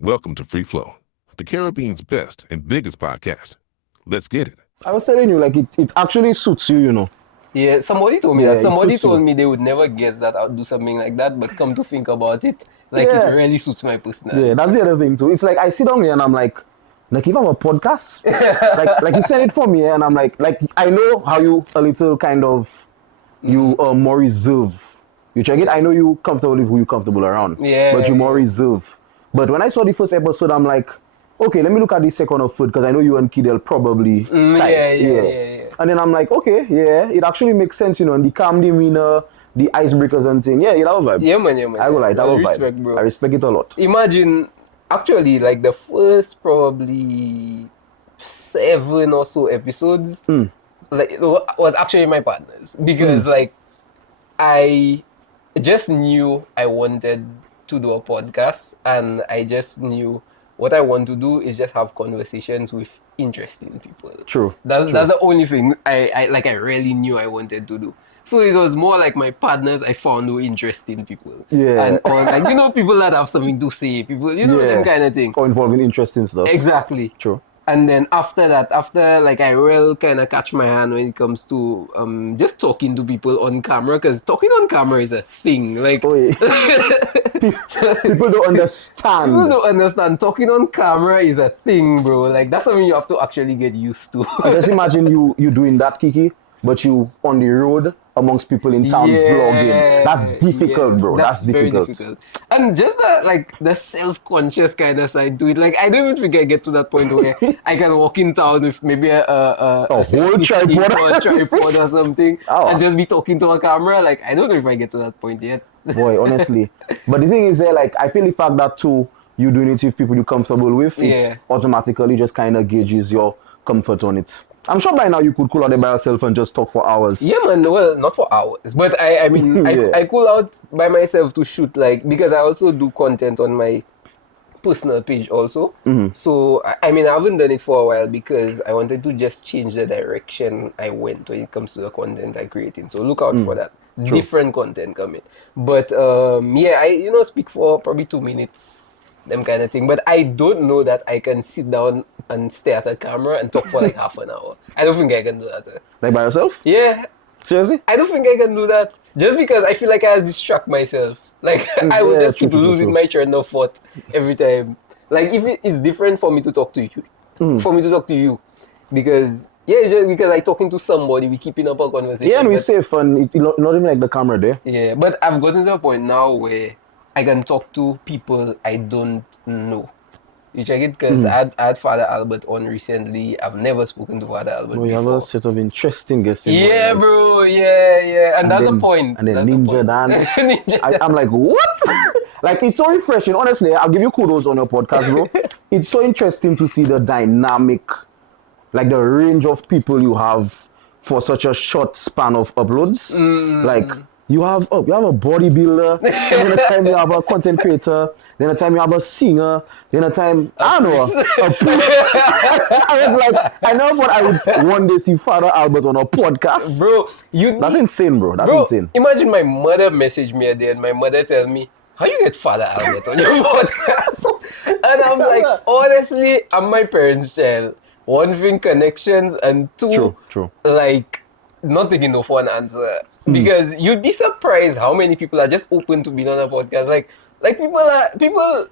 Welcome to Free Flow, the Caribbean's best and biggest podcast. Let's get it. I was telling you, like, it actually suits you, you know. Yeah, somebody told me Yeah, that. it Somebody suits you. told me they would never guess that I'd do something like that, but come to think about it, like it Yeah. really suits my personality. Yeah, that's the other thing too. It's like I sit down here and I'm like if I have a podcast, like you send it for me, and I'm like I know how you a little kind of you are more reserved. You check it. I know you comfortable with who you comfortable around. Yeah, But you're more yeah. reserved. But when I saw the first episode, I'm like, okay, let me look at the second or third because I know you and Kidel probably tight. Yeah. And then I'm like, okay, yeah, it actually makes sense, you know, and the calm demeanor, the icebreakers and thing. Yeah, it have a vibe. Yeah, man. I go like that. Well, Have a respect, vibe. bro. I respect it a lot. Imagine, actually, like the first probably 7 or so episodes, like it was actually my partners because like I just knew I wanted to do a podcast, and I just knew what I want to do is just have conversations with interesting people. True. That's the only thing I really knew I wanted to do. So it was more like my partners I found were interesting people. Yeah. And or like, you know, people that have something to say, people, you know, them kind of thing. Or involving interesting stuff. Exactly. True. And then after that, like I will kind of catch my hand when it comes to just talking to people on camera, because talking on camera is a thing. Like Oh, yeah. People don't understand. people don't understand. Talking on camera is a thing, bro. Like that's something you have to actually get used to. Just imagine you doing that, Kiki, but you on the road amongst people in town vlogging. That's difficult, bro. That's very difficult. And just the self-conscious kind of side to it. Like I don't even think I get to that point where I can walk in town with maybe a whole selfie stick tripod or or a something. tripod or something, Oh. and just be talking to a camera. Like I don't know if I get to that point yet. Boy, honestly. But the thing is, like, I feel the fact that too, you doing it with people you're comfortable with, Yeah. it automatically just kind of gauges your comfort on it. I'm sure by now you could cool out there by yourself and just talk for hours. Yeah, man. Well, not for hours, but I mean, Yeah. I cool out by myself to shoot, like, because I also do content on my personal page also. So I mean, I haven't done it for a while because I wanted to just change the direction I went when it comes to the content I creating. So look out for that. Different content coming. But yeah, I speak for probably 2 minutes, them kind of thing. But I don't know that I can sit down and stare at a camera and talk for like half an hour. I don't think I can do that. Like by yourself? Yeah, Seriously? I don't think I can do that. Just because I feel like I distract myself. Like I will Yeah, just keep true. losing my train of thought every time. Like if it's different for me to talk to you, for me to talk to you, because it's just because I talking to somebody, we keeping up a conversation. Yeah, and we but- safe and it's not even like the camera there. yeah, but I've gotten to a point now where I can talk to people I don't know. You check it, because I had Father Albert on recently. I've never spoken to Father Albert Oh, you have before. a set of interesting guests. Yeah, bro. Yeah. And that's then- the point. and then That's the Ninja point. Dan. Ninja Dan. I'm like, what? Like, it's so refreshing. Honestly, I'll give you kudos on your podcast, bro. It's so interesting to see the dynamic, like the range of people you have for such a short span of uploads. Like, you have a bodybuilder, then a time you have a content creator, then a time you have a singer, then a time, I don't know, a priest. I was like, I never thought I would one day see Father Albert on a podcast. Bro, That's insane, bro. That's bro, insane. imagine my mother messaged me a day and my mother tell me, how you get Father Albert on your podcast? And I'm like, honestly, I'm my parents' child. One thing, connections, and two, True. like, not taking no for an answer. Because you'd be surprised how many people are just open to being on a podcast. Like people,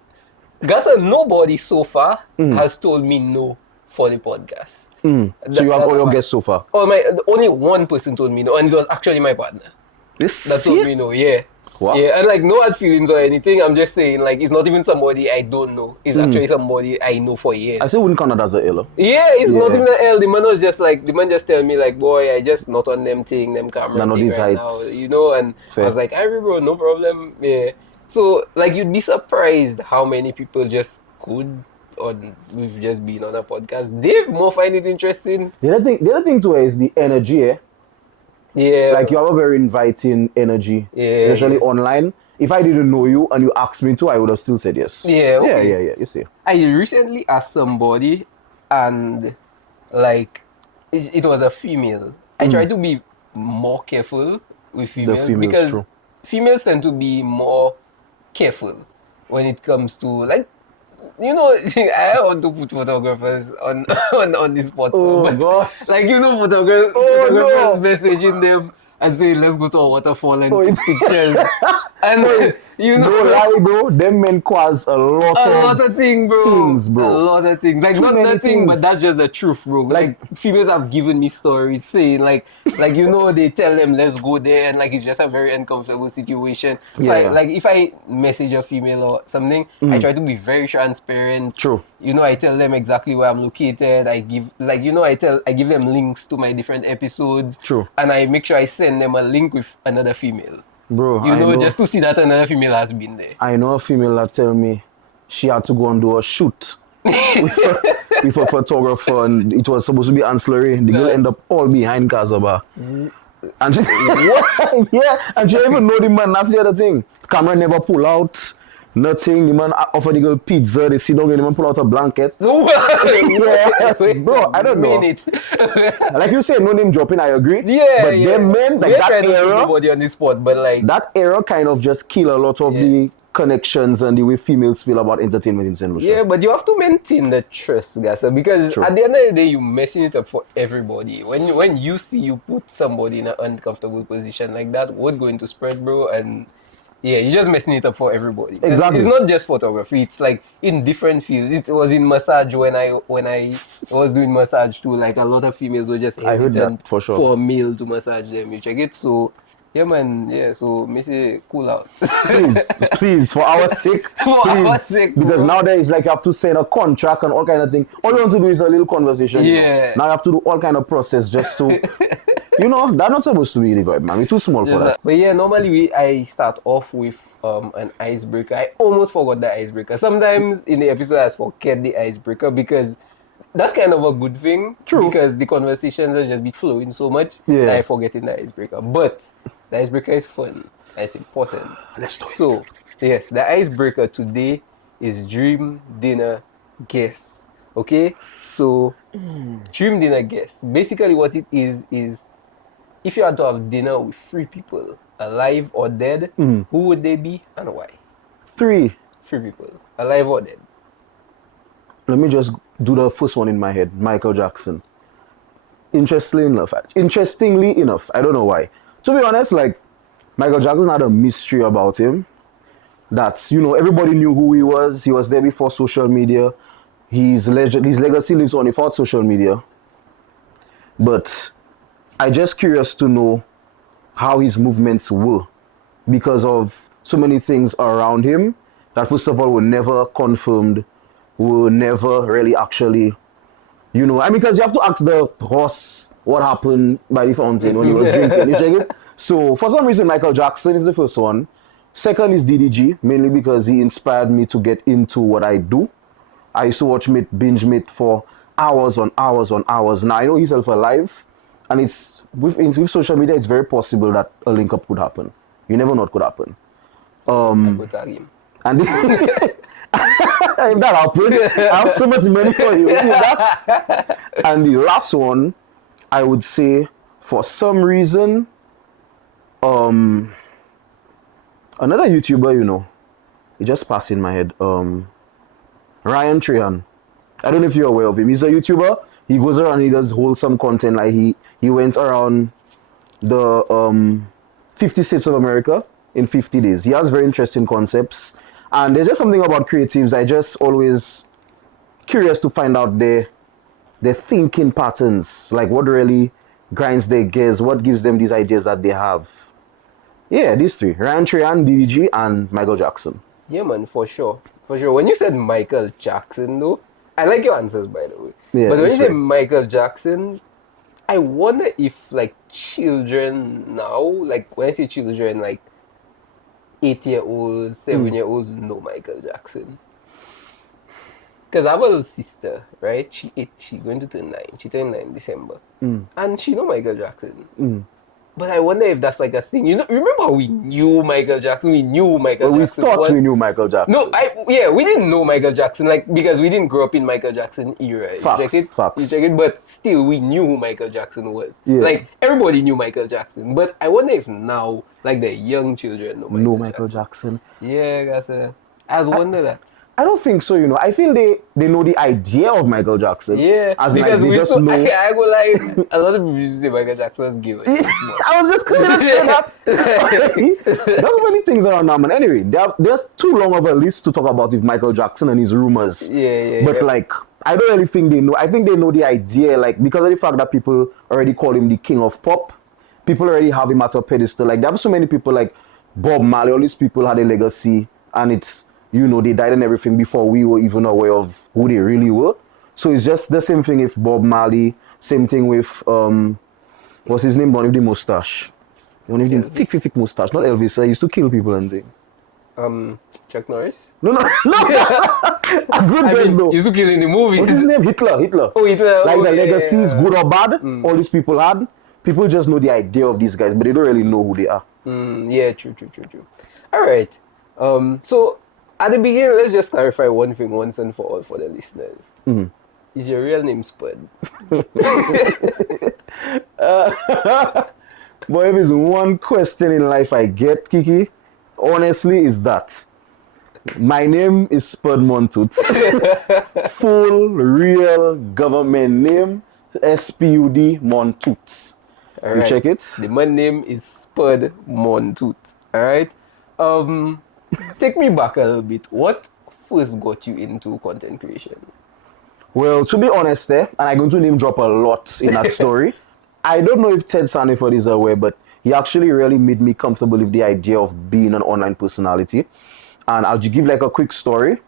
guess nobody so far has told me no for the podcast. So you have all your guests so far. Only one person told me no, and it was actually my partner that told me no. Yeah. Wow. Yeah, and like no hard feelings or anything. I'm just saying, like, it's not even somebody I don't know. It's actually somebody I know for years. I still wouldn't count that as a ill. Yeah, it's not Yeah. even an L. The man was just like, the man just tell me like, boy, I just not on them camera None of thing these right heights. now, you know. And Fair. I was like, Ivory bro, no problem. Yeah. So like, you'd be surprised how many people just could, or we've just been on a podcast. They more find it interesting. The other thing too is the energy. Yeah. Like you have a very inviting energy, Yeah, especially yeah. online. If I didn't know you and you asked me to, I would have still said yes. Yeah, okay. Yeah. You see. I recently asked somebody, and like it was a female. I try to be more careful with females, females, because true. females tend to be more careful when it comes to like you know, I want to put photographers on on this spot. Oh, But gosh. like Oh, photographers no. messaging them and saying, let's go to a waterfall and Oh, take pictures. And you No know, lie, bro. Them men cause a lot of things, bro. things, bro. A lot of things. Like Too not many nothing, but things. that's just the truth, bro. Like females have given me stories saying like you know, they tell them let's go there and like it's just a very uncomfortable situation. So Yeah. like if I message a female or something, I try to be very transparent. True. You know, I tell them exactly where I'm located. I give like you know, I give them links to my different episodes. True. And I make sure I send them a link with another female. Bro, You know, just to see that another female has been there. I know a female that tell me she had to go and do a shoot with a photographer, and it was supposed to be ancillary. The girl end up all behind Kazaba. And she, what? Yeah, and she didn't even know the man. That's the other thing. Camera never pull out. Nothing. The man offer the girl pizza. They sit down and the man pull out a blanket. Yes, bro, I don't know. Like you say, no name dropping, I agree. Yeah, but them men, like that era, nobody on the spot, but like that era kind of just kill a lot of the connections and the way females feel about entertainment in St. Lucia. yeah, but you have to maintain the trust, guys. Because True. at the end of the day, you're messing it up for everybody. When you see you put somebody in an uncomfortable position like that, what's going to spread, bro? And yeah, you're just messing it up for everybody. And Exactly. it's not just photography. It's like in different fields. It was in massage when I was doing massage too. Like a lot of females were just I heard hesitant that, for sure. for a male to massage them. You check it. So yeah, man. Yeah. So me say cool out. Please, for our sake. For please. our sake, bro. Because nowadays, like, you have to sign a contract and all kind of thing. All you want to do is a little conversation. you know. Yeah. Now you have to do all kind of process just to, you know, that's not supposed to be the vibe, man. We're too small for that. But yeah, normally I start off with an icebreaker. I almost forgot the icebreaker. Sometimes in the episode I forget the icebreaker because that's kind of a good thing. True. Because the conversations are just be flowing so much Yeah. that I forgetting the icebreaker. But the icebreaker is fun. And it's important. Let's do it. So yes, the icebreaker today is dream dinner guess. Okay? So dream dinner guess. Basically what it is if you had to have dinner with 3 people, alive or dead, who would they be and why? 3. 3 people, alive or dead. Let me just do the first one in my head. Michael Jackson. Interestingly enough, I don't know why. To be honest, like, Michael Jackson had a mystery about him that, you know, everybody knew who he was. He was there before social media. His legacy lives on without social media. But I'm just curious to know how his movements were because of so many things around him that, first of all, were never confirmed, were never really actually, you know, I mean, because you have to ask the horse what happened by the fountain when he was drinking. You check it? So, for some reason, Michael Jackson is the first one. Second is DDG, mainly because he inspired me to get into what I do. I used to watch binge Mate for hours on hours on hours. Now, I know he's self alive, and it's with social media, it's very possible that a link up could happen. You never know what could happen. I go tag him. And if that happened, I have so much money for you. And the last one, I would say, for some reason, another YouTuber, you know, it just passed in my head. Ryan Trahan. I don't know if you're aware of him. He's a YouTuber. He goes around and he does wholesome content. Like he went around the 50 states of America in 50 days. He has very interesting concepts. And there's just something about creatives. I just always curious to find out their thinking patterns. Like what really grinds their gears. What gives them these ideas that they have. Yeah, these 3. Ryan Trahan, DDG, and Michael Jackson. Yeah, man, for sure. For sure. When you said Michael Jackson, though, I like your answers, by the way. Yeah, but when you that's say right. Michael Jackson, I wonder if, like, children now, like, when I say children, like, 8-year-olds, 7-year-olds know Michael Jackson. Because I have a little sister, right? She going to turn 9. She turned 9 in December. And she know Michael Jackson. But I wonder if that's like a thing. You know, remember how we knew Michael Jackson? We knew Michael But we Jackson thought was. we knew Michael Jackson. No, we didn't know Michael Jackson, like, because we didn't grow up in Michael Jackson era. Facts. You check it, but still we knew who Michael Jackson was. Yeah. Like, everybody knew Michael Jackson, but I wonder if now, like, the young children know Michael Michael Jackson. Yeah, guys, I was wondering that. I don't think so, you know. I feel they know the idea of Michael Jackson. Yeah, As in, like, because they we just so know. I go like a lot of people used to say Michael Jackson was gay when he was small. I was just going to say that. There's many things around now, man. Anyway, there's too long of a list to talk about with Michael Jackson and his rumors. But Yeah. like, I don't really think they know. I think they know the idea, like, because of the fact that people already call him the king of pop. People already have him at a pedestal. Like, there are so many people like Bob Marley. All these people had a legacy, and it's, you know, they died and everything before we were even aware of who they really were. So it's just the same thing with Bob Marley. Same thing with what's his name? One with the mustache. One with the thick mustache. Not Elvis. I used to kill people and thing. Chuck Norris. No. A good guess though. He used to kill in the movies. What's his name? Hitler. Oh, Hitler. Like oh, the yeah, legacies, yeah. good or bad, all these people had. People just know the idea of these guys, but they don't really know who they are. Yeah, true. All right. So at the beginning, let's just clarify one thing once and for all for the listeners. Is your real name Spud? But if it's one question in life I get, Kiki, honestly, is that my name is Spud Montoute. Full, real government name, SPUD Montoute. All You right. check it? The man name is Spud Montoute. All right. Take me back a little bit. What first got you into content creation? Well, to be honest, and I'm going to name drop a lot in that story. I don't know if Ted Sanford is aware, but he actually really made me comfortable with the idea of being an online personality. And I'll just give like a quick story.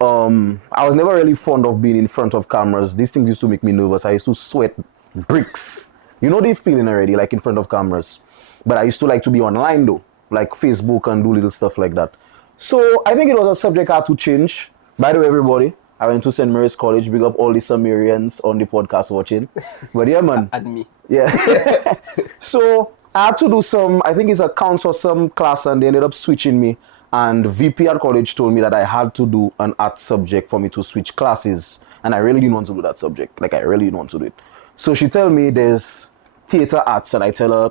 I was never really fond of being in front of cameras. These things used to make me nervous. I used to sweat bricks. You know the feeling already, like in front of cameras. But I used to like to be online though, like Facebook and do little stuff like that. So I think it was a subject I had to change. By the way, everybody, I went to St. Mary's College. Big up all the Sumerians on the podcast watching. But yeah, man. And me. Yeah. So I had to do some, I think it's accounts for some class, and they ended up switching me. And VP at college told me that I had to do an art subject for me to switch classes. And I really didn't want to do that subject. Like, I really didn't want to do it. So she tell me there's theater arts, and I tell her,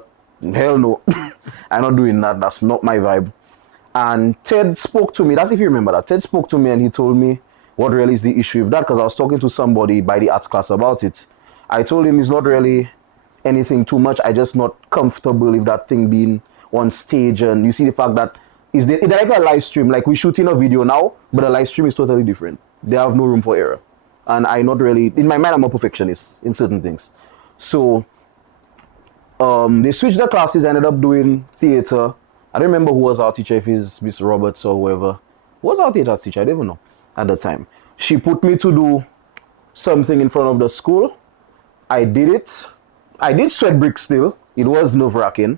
hell no. I'm not doing that. That's not my vibe. And Ted spoke to me. That's if you remember that. Ted spoke to me and he told me what really is the issue with that, because I was talking to somebody by the arts class about it. I told him it's not really anything too much. I just not comfortable with that thing being on stage. And you see the fact that it's like a live stream. Like, we shooting a video now, but a live stream is totally different. They have no room for error. And I not really, in my mind, I'm a perfectionist in certain things. So they switched the classes. I ended up doing theater. I don't remember who was our teacher, if it's Miss Roberts or whoever. Who was our theater teacher? I don't even know at the time. She put me to do something in front of the school. I did it. I did sweat bricks still. It was nerve-wracking.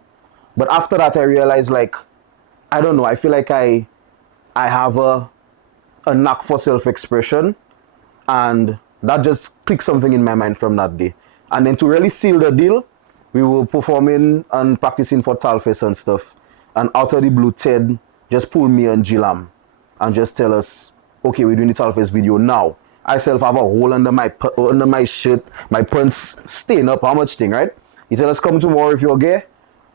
But after that, I realized, like, I don't know, I feel like I have a knack for self-expression. And that just clicked something in my mind from that day. And then to really seal the deal, we were performing and practicing for Talfest and stuff. And out of the blue, Ted just pulled me and Gilam and just tell us, okay, we're doing the Talfest video now. I self have a hole under my shirt, my pants stain up, how much thing, right? He said, let's come tomorrow if you're gay.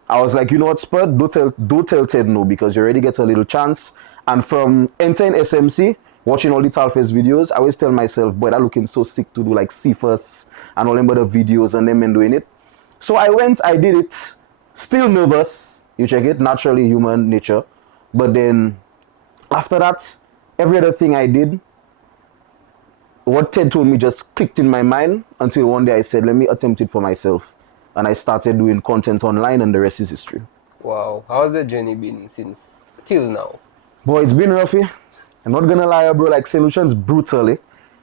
I was like, you know what, Spud, don't tell Ted no, because you already get a little chance. And from entering SMC, watching all the Talfest videos, I always tell myself, boy, that looking so sick to do like CFUS and all them other videos and them and doing it. So I went, I did it, still nervous, you check it, naturally human nature. But then after that, every other thing I did, what Ted told me just clicked in my mind until one day I said, let me attempt it for myself. And I started doing content online, and the rest is history. Wow. How has the journey been since till now? Boy, it's been rough. I'm not gonna lie, bro. Like, solutions brutally.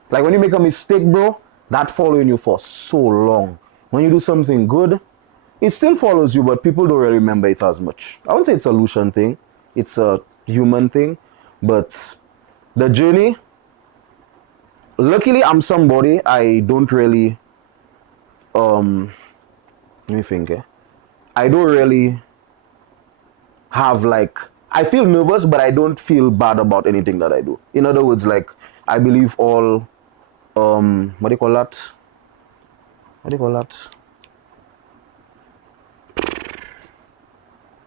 Like, when you make a mistake, bro, that following you for so long. When you do something good, it still follows you, but people don't really remember it as much. I wouldn't say it's a solution thing. It's a human thing. But the journey, luckily, I'm somebody I don't really, let me think, I don't really have, like, I feel nervous, but I don't feel bad about anything that I do. In other words, like, I believe all, what do you call that? What do you call that?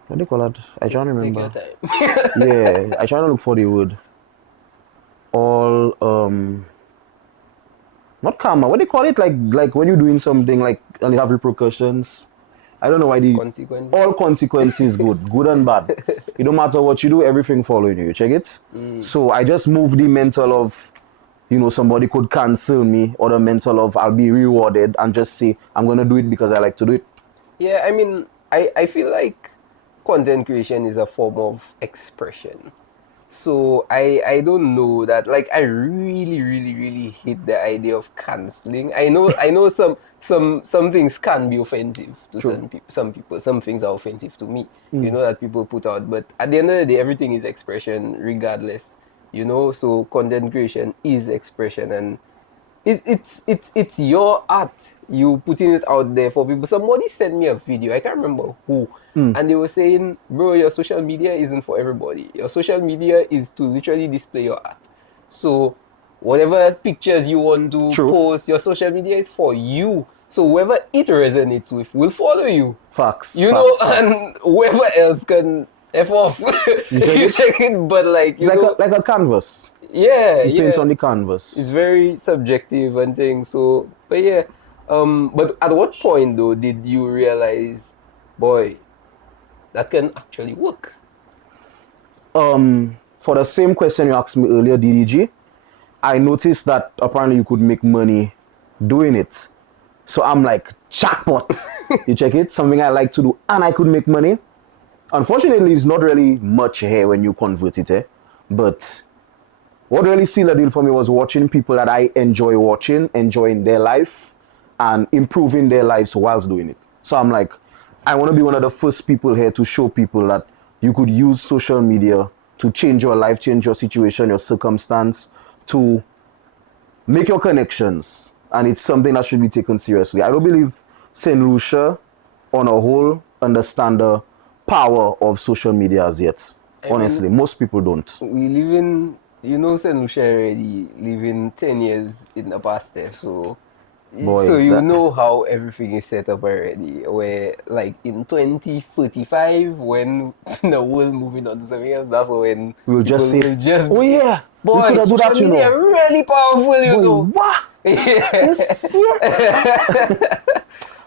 What do you call that? I trying to remember. Take your time. Yeah, I trying to look for the word. all not karma. What do you call it? Like when you're doing something like and you have repercussions. I don't know why the Consequences. all consequences good and bad. It don't matter what you do, everything following you. Check it. So I just moved the mental of, somebody could cancel me, or the mental of I'll be rewarded, and just say I'm gonna do it because I like to do it. Yeah, I mean, I feel like content creation is a form of expression. So I don't know that, like, I really really really hate the idea of canceling. I know some things can be offensive to True. some people. Some things are offensive to me. That people put out, but at the end of the day, everything is expression regardless. So content creation is expression, and it's your art. You putting it out there for people. Somebody sent me a video. I can't remember who, and they were saying, "Bro, your social media isn't for everybody. Your social media is to literally display your art. So, whatever pictures you want to True. post, your social media is for you. So whoever it resonates with will follow you. Facts. Facts. Facts. And whoever else can F off. You check it, but like like a canvas. Yeah, It paints on the canvas. It's very subjective and things. So, but yeah, but at what point though did you realize, boy, that can actually work? For the same question you asked me earlier, DDG, I noticed that apparently you could make money doing it. So I'm like, jackpot. You check it, something I like to do, and I could make money. Unfortunately, it's not really much here when you convert it, but what really sealed the deal for me was watching people that I enjoy watching, enjoying their life, and improving their lives whilst doing it. So I'm like, I want to be one of the first people here to show people that you could use social media to change your life, change your situation, your circumstance, to make your connections. And it's something that should be taken seriously. I don't believe St. Lucia, on a whole, understand the power of social media as yet. Honestly, most people don't. We live in, St. Lucia already living 10 years in the past there, so Boy, so you know how everything is set up already. Where like in 2045, when the world moving on to something else, that's when we'll just say, oh yeah, boy, we could do that, media really powerful, you know. What? Yes.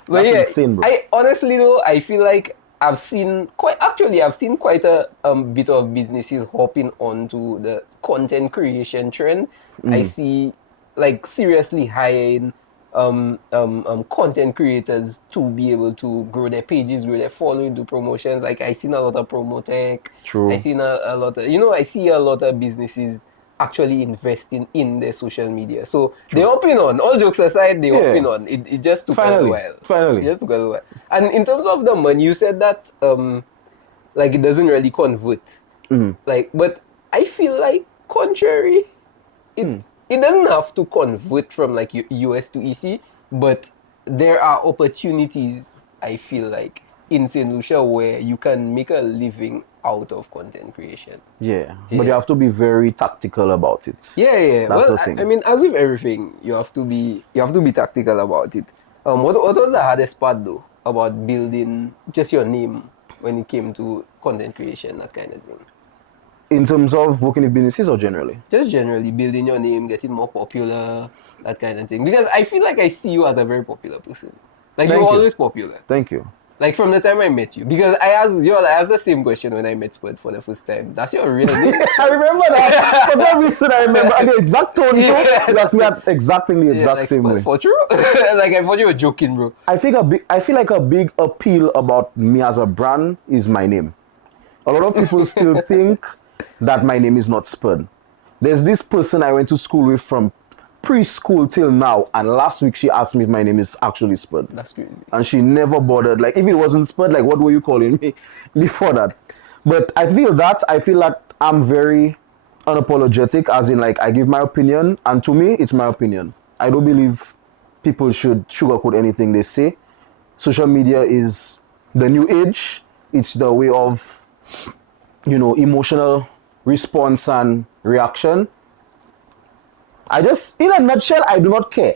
But that's yeah, insane, bro. I honestly though, I feel like I've seen quite a bit of businesses hopping onto the content creation trend. I see like seriously hiring content creators to be able to grow their pages, grow their following, do promotions. Like I seen a lot of Promotech. True. I seen a lot of I see a lot of businesses actually investing in their social media. So they're hopping on. All jokes aside, they're hopping on. It just took a while. Finally. It just took a while. And in terms of the money, you said that like it doesn't really convert. Like, but I feel like contrary, it doesn't have to convert from like US to EC, but there are opportunities, I feel like, in St. Lucia where you can make a living out of content creation. Yeah, but you have to be very tactical about it. Yeah. That's the thing. I mean, as with everything, you have to be tactical about it. What was the hardest part though about building just your name when it came to content creation, that kind of thing? In terms of working with businesses or generally? Just generally building your name, getting more popular, that kind of thing. Because I feel like I see you as a very popular person. Like you're always popular. Thank you. Like from the time I met you. Because I asked the same question when I met Spud for the first time. That's your real name? I remember that. For some reason I remember. And the exact tone too. That's me at exactly the exact like same way. For true? Like I thought you were joking, bro. I feel like a big appeal about me as a brand is my name. A lot of people still think that my name is not Spud. There's this person I went to school with from preschool till now, and last week she asked me if my name is actually Spud. That's crazy. And she never bothered. Like, if it wasn't Spud, like, what were you calling me before that? But I feel that I'm very unapologetic, as in, like, I give my opinion, and to me, it's my opinion. I don't believe people should sugarcoat anything they say. Social media is the new age. It's the way of, emotional response and reaction. In a nutshell, I do not care.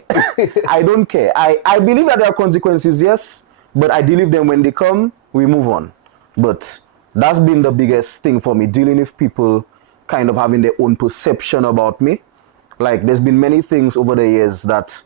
I don't care. I believe that there are consequences, yes, but I deal with them when they come, we move on. But that's been the biggest thing for me, dealing with people kind of having their own perception about me. Like, there's been many things over the years that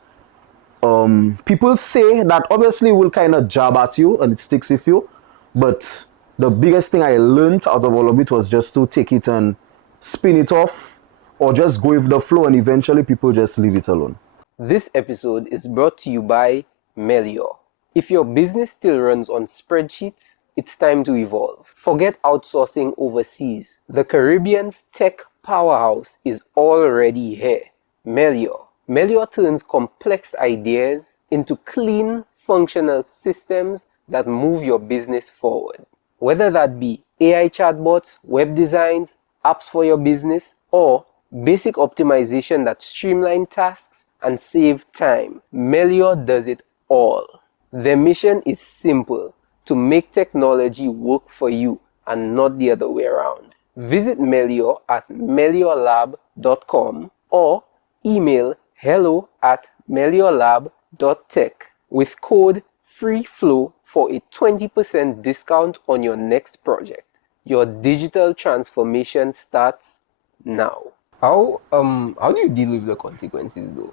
people say that obviously will kind of jab at you and it sticks with you. But the biggest thing I learned out of all of it was just to take it and spin it off or just go with the flow, and eventually people just leave it alone. This episode is brought to you by Melior. If your business still runs on spreadsheets, it's time to evolve. Forget outsourcing overseas. The Caribbean's tech powerhouse is already here. Melior. Melior turns complex ideas into clean, functional systems that move your business forward. Whether that be AI chatbots, web designs, apps for your business, or basic optimization that streamline tasks and save time, Melior does it all. Their mission is simple: to make technology work for you and not the other way around. Visit Melior at meliorlab.com or email hello@meliorlab.tech with code FREEFLOW for a 20% discount on your next project. Your digital transformation starts now. How do you deal with the consequences though?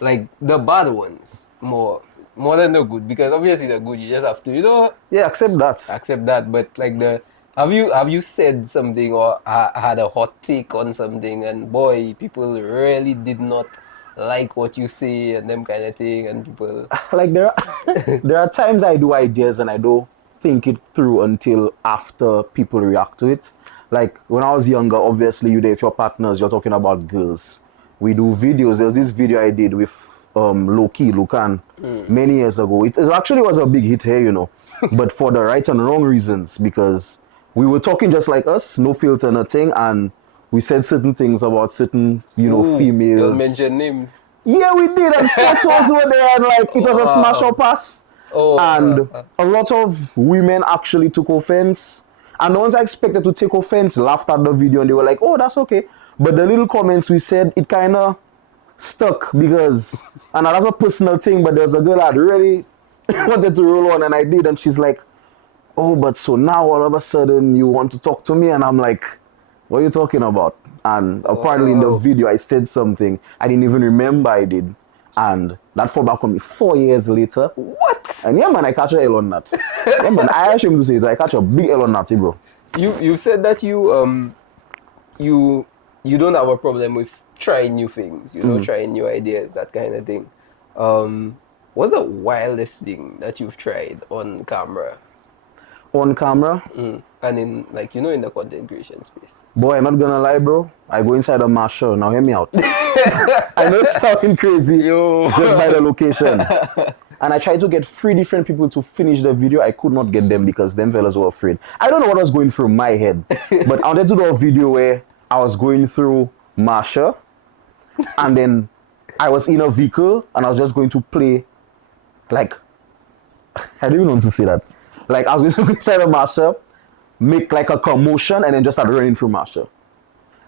Like the bad ones more than the good, because obviously the good you just have to, accept that. But like have you said something or had a hot take on something and boy, people really did not like what you say and them kind of thing, and people like there are times I do ideas and I don't think it through until after people react to it. Like when I was younger, obviously if your partners, you're talking about girls. We do videos. There's this video I did with Lucan many years ago. It actually was a big hit here, but for the right and wrong reasons, because we were talking just like us, no filter, nothing, and we said certain things about certain, females. You'll mention names. Yeah, we did, and photos were there, and like it was a smash or pass. And a lot of women actually took offense. And the ones I expected to take offense laughed at the video and they were like, oh, that's okay. But the little comments we said, it kind of stuck because, and that's a personal thing, but there's a girl that really wanted to roll on and I did. And she's like, oh, but so now all of a sudden you want to talk to me? And I'm like, what are you talking about? And apparently in the video I said something I didn't even remember I did. And that fell back on me 4 years later. What? And yeah, man, I catch a L on that. Yeah, man, I ashamed to say it. I catch a big L on that, bro. You said that you don't have a problem with trying new things, trying new ideas, that kind of thing. What's the wildest thing that you've tried on camera? On camera? And in in the content creation space. Boy, I'm not gonna lie, bro. I go inside a marshal. Now hear me out. I know it's sounding crazy just by the location. And I tried to get 3 different people to finish the video. I could not get them because them fellas were afraid. I don't know what was going through my head. But I wanted to do a video where I was going through Marsha. And then I was in a vehicle and I was just going to play I don't even want to say that. Like I was going to go inside a Marsha, make like a commotion and then just start running through Marsha.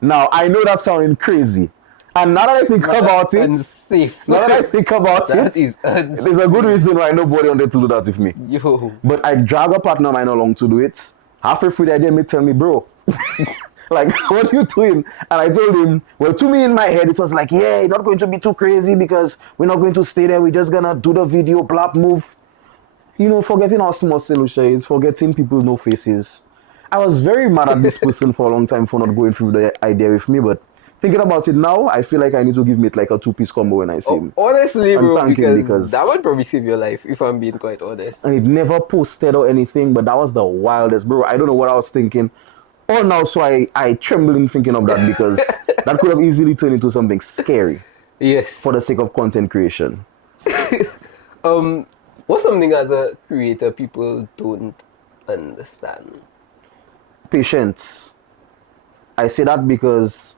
Now I know that's sounding crazy. And now that I think about it, unsafe. Now that I think about that it, is unsafe. There's a good reason why nobody wanted to do that with me. Yo. But I drag a partner of mine along to do it. Halfway through the idea, me tell me, bro, like, what are you doing? And I told him, well, to me in my head, it was like, yeah, it's not going to be too crazy because we're not going to stay there. We're just going to do the video, blap, move. Forgetting how small Selusha is, forgetting people no faces. I was very mad at this person for a long time for not going through the idea with me, but thinking about it now, I feel like I need to give me like a 2-piece combo when I see him. Honestly, bro, because that would probably save your life, if I'm being quite honest. And it never posted or anything, but that was the wildest, bro. I don't know what I was thinking. All now, so I tremble in thinking of that because that could have easily turned into something scary. Yes. For the sake of content creation. What's something as a creator people don't understand? Patience. I say that because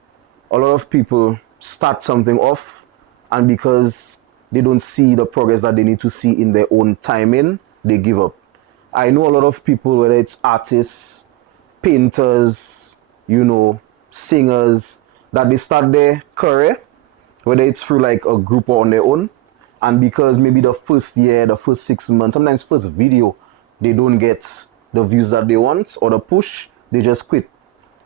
a lot of people start something off and because they don't see the progress that they need to see in their own timing, they give up. I know a lot of people, whether it's artists, painters, singers, that they start their career, whether it's through like a group or on their own, and because maybe the first year, the first 6 months, sometimes first video, they don't get the views that they want or the push, they just quit.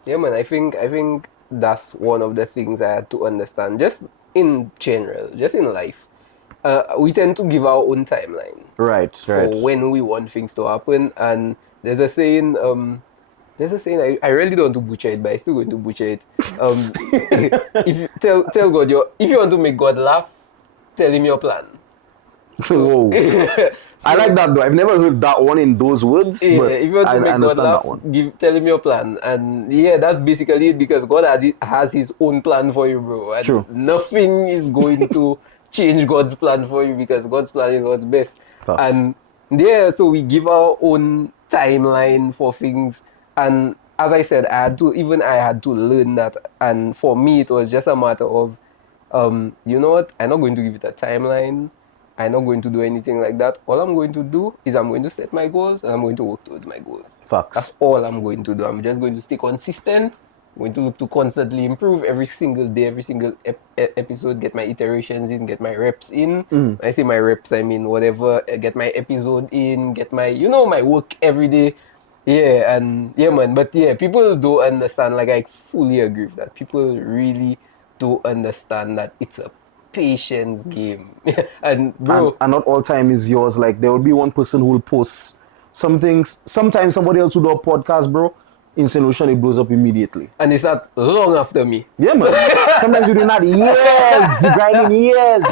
Yeah, man. I think that's one of the things I had to understand. Just in general, just in life, we tend to give our own timeline Right, right. for when we want things to happen. And there's a saying. I really don't want to butcher it, but I'm still going to butcher it. If you tell God if you want to make God laugh, tell him your plan. So, Whoa. I like that though. I've never heard that one in those words, yeah, but if you want I to make God understand that laugh, one. tell him your plan. And yeah, that's basically it because God has his own plan for you, bro. And True. nothing is going to change God's plan for you because God's plan is what's best. Facts. And yeah, so we give our own timeline for things. And as I said, I had to learn that. And for me, it was just a matter of, you know what? I'm not going to give it a timeline. I'm not going to do anything like that. All I'm going to do is I'm going to set my goals and I'm going to work towards my goals. Facts. That's all I'm going to do. I'm just going to stay consistent. I'm going to look to constantly improve every single day, every single episode, get my iterations in, get my reps in. When I say my reps, I mean whatever, get my episode in, get my, my work every day. Yeah, and yeah, man. But yeah, people don't understand. Like, I fully agree with that. People really don't understand that it's a patience game. And bro, And not all time is yours. Like there will be one person who will post some things. Sometimes somebody else will do a podcast, bro. In solution, it blows up immediately. and it's not long after me. Yeah, man. Sometimes you do not years, you grinding years,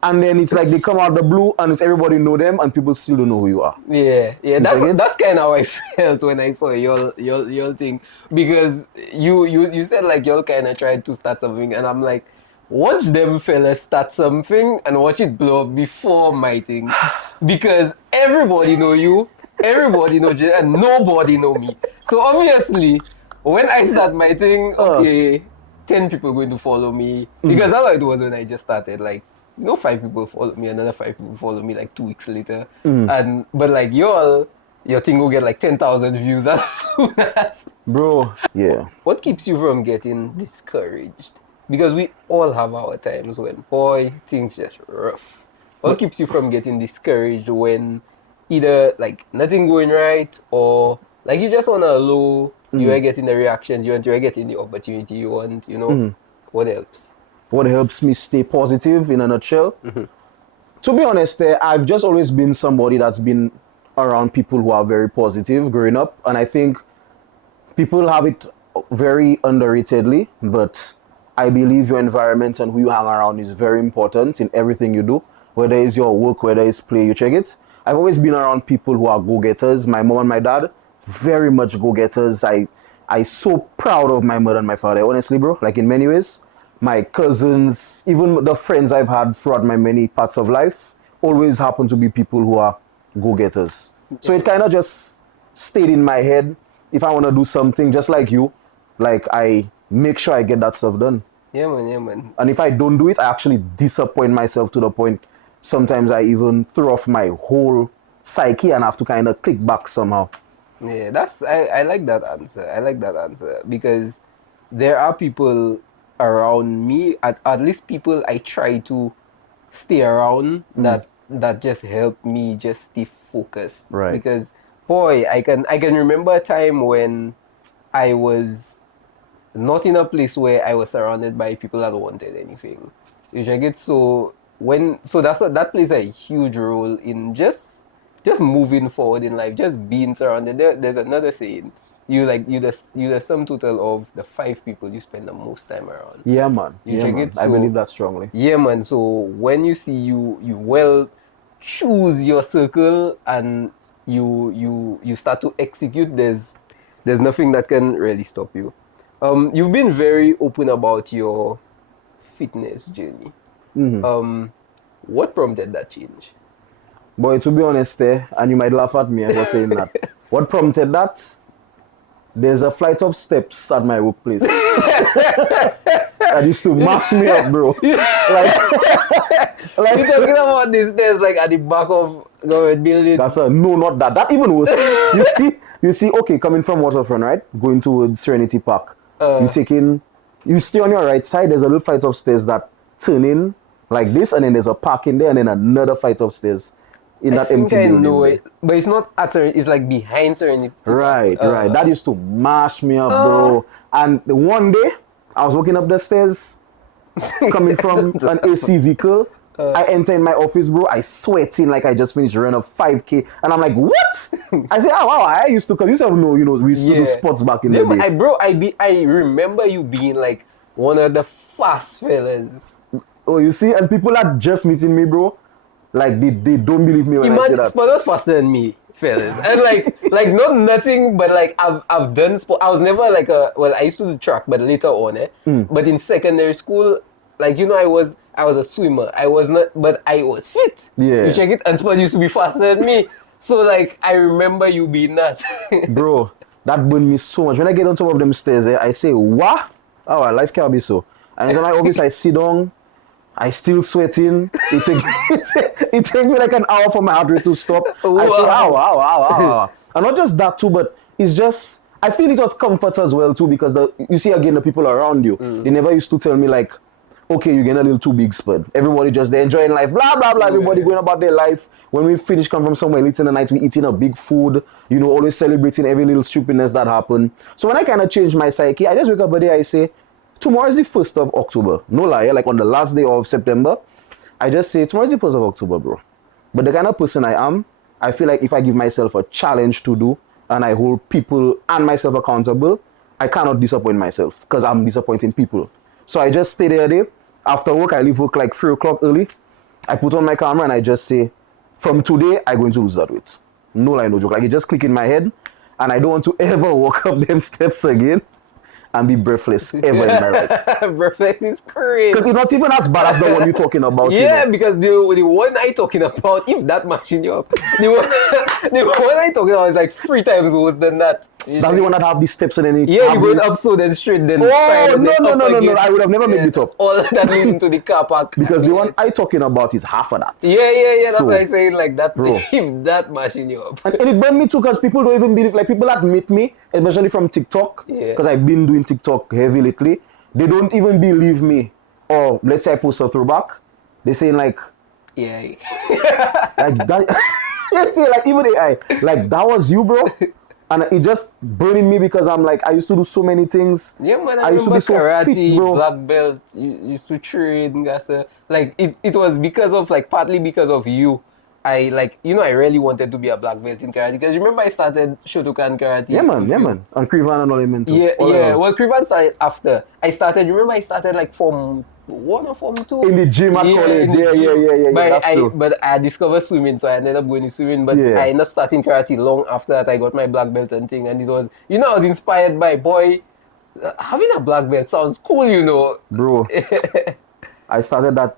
and then it's like they come out the blue, and it's everybody know them, and people still don't know who you are. Yeah. get it? That's kind of how I felt when I saw your thing, because you said like y'all kind of tried to start something, and I'm like, watch them fellas start something and watch it blow up before my thing, because everybody know you, everybody know Jay, and nobody know me. So obviously, when I start my thing, okay, 10 people going to follow me, because that's how it was when I just started. Like, 5 people follow me, another 5 people follow me like 2 weeks later. But like your thing will get like 10,000 views as soon as. Bro, yeah. What keeps you from getting discouraged? Because we all have our times when, boy, things just rough. What keeps you from getting discouraged when either like nothing going right, or like you just on a low, you are getting the reactions you want, you are getting the opportunity you want, What helps? What helps me stay positive in a nutshell? To be honest, I've just always been somebody that's been around people who are very positive growing up, and I think people have it very underratedly, but I believe your environment and who you hang around is very important in everything you do, whether it's your work, whether it's play, you check it. I've always been around people who are go-getters. My mom and my dad, very much go-getters. I so proud of my mother and my father, honestly, bro, like in many ways. My cousins, even the friends I've had throughout my many parts of life, always happen to be people who are go-getters. So it kind of just stayed in my head. If I want to do something just like you, like I make sure I get that stuff done. Yeah, man. And if I don't do it, I actually disappoint myself to the point sometimes I even throw off my whole psyche and have to kind of click back somehow. Yeah, I like that answer. I like that answer because there are people around me, at least people I try to stay around that just help me just stay focused. Right. Because boy, I can remember a time when I was not in a place where I was surrounded by people that wanted anything. You should get that plays a huge role in just moving forward in life, just being surrounded. There's another saying. You the sum total of the 5 people you spend the most time around. Yeah, man. You Yeah, check man. it? I So- believe that strongly. Yeah, man. So when you see you well choose your circle and you start to execute, there's nothing that can really stop you. You've been very open about your fitness journey. What prompted that change? Boy, to be honest, and you might laugh at me for saying that. What prompted that? There's a flight of steps at my workplace that used to mash me up, bro. like You're talking about this stairs like at the back of government building. that's no, not that. That even worse. You see. Okay, coming from Waterfront, right, going towards Serenity Park. You stay on your right side. There's a little flight of stairs that turn in like this, and then there's a park in there, and then another flight of stairs. in that empty I building. know there. it, but it's not at it's like behind Serenity. Right. That used to mash me up, bro. And one day, I was walking up the stairs, coming from an AC vehicle. I enter in my office, bro. I sweating like I just finished running a 5K. And I'm like, what? I say, oh, wow, I used to, because you used to know, we used to do sports back in the day. I remember you being like one of the fast fellas. Oh, you see? And people are just meeting me, bro. Like, they don't believe me when I say that. Spud was faster than me, fellas. And like not nothing, but like I've done sport. I was never like I used to do track, but later on, But in secondary school, like, I was a swimmer. I was not, but I was fit. Yeah. You check it, and Spud used to be faster than me. So like, I remember you being that. Bro, that burned me so much. When I get on top of them stairs, I say, what? Oh, life can't be so. And in my office, I sit down. I still sweating. It take me like an hour for my heart rate to stop. Wow. I say, ow. And not just that too, but it's just, I feel it was comfort as well too, because you see again the people around you, they never used to tell me like, okay, you're getting a little too big, Spud. Everybody just there enjoying life, blah, blah, blah. Everybody going about their life. When we finish, come from somewhere late in the night, we eating a big food, always celebrating every little stupidness that happened. So when I kind of change my psyche, I just wake up a day, I say, tomorrow is the 1st of October. No lie, like on the last day of September, I just say, tomorrow is the 1st of October, bro. But the kind of person I am, I feel like if I give myself a challenge to do, and I hold people and myself accountable, I cannot disappoint myself, because I'm disappointing people. So I just stay there a day. After work, I leave work like 3 o'clock early. I put on my camera and I just say, from today, I'm going to lose that weight. No lie, no joke. Like, it just click in my head. And I don't want to ever walk up them steps again and be breathless ever in my life. Breathless is crazy. Because it's not even as bad as the one you're talking about. Yeah, because the one I talking about, if that mashing you up, the one I talking about is like 3 times worse than that. That's the one that have the steps and then it you're going up so then straight then no, I would have never made it up. All that leading to the car park. Because the one I talking about is half of that. Yeah. That's why I say like that, bro. If that mashing you up. And it burned me too, because people don't even believe, like people that meet me, especially from TikTok, because I've been doing TikTok heavy lately, they don't even believe me. Or let's say I post a throwback, they saying like, like that. Yes, like even AI, like that was you, bro. And it just burning me because I'm like, I used to do so many things. Yeah, man, I used to be so karate, fit, bro. black belt, you used to train, like it was because of like partly because of you. I really wanted to be a black belt in karate, because remember I started Shotokan karate. Yeah, man. And Krivan and all them too. Yeah. Well, Krivan started after. I started like Form 1 or Form 2. In the gym at college. Yeah. That's true. But I discovered swimming, so I ended up going to swimming. But I ended up starting karate long after that. I got my black belt and thing, and it was, I was inspired by, having a black belt sounds cool, Bro, I started that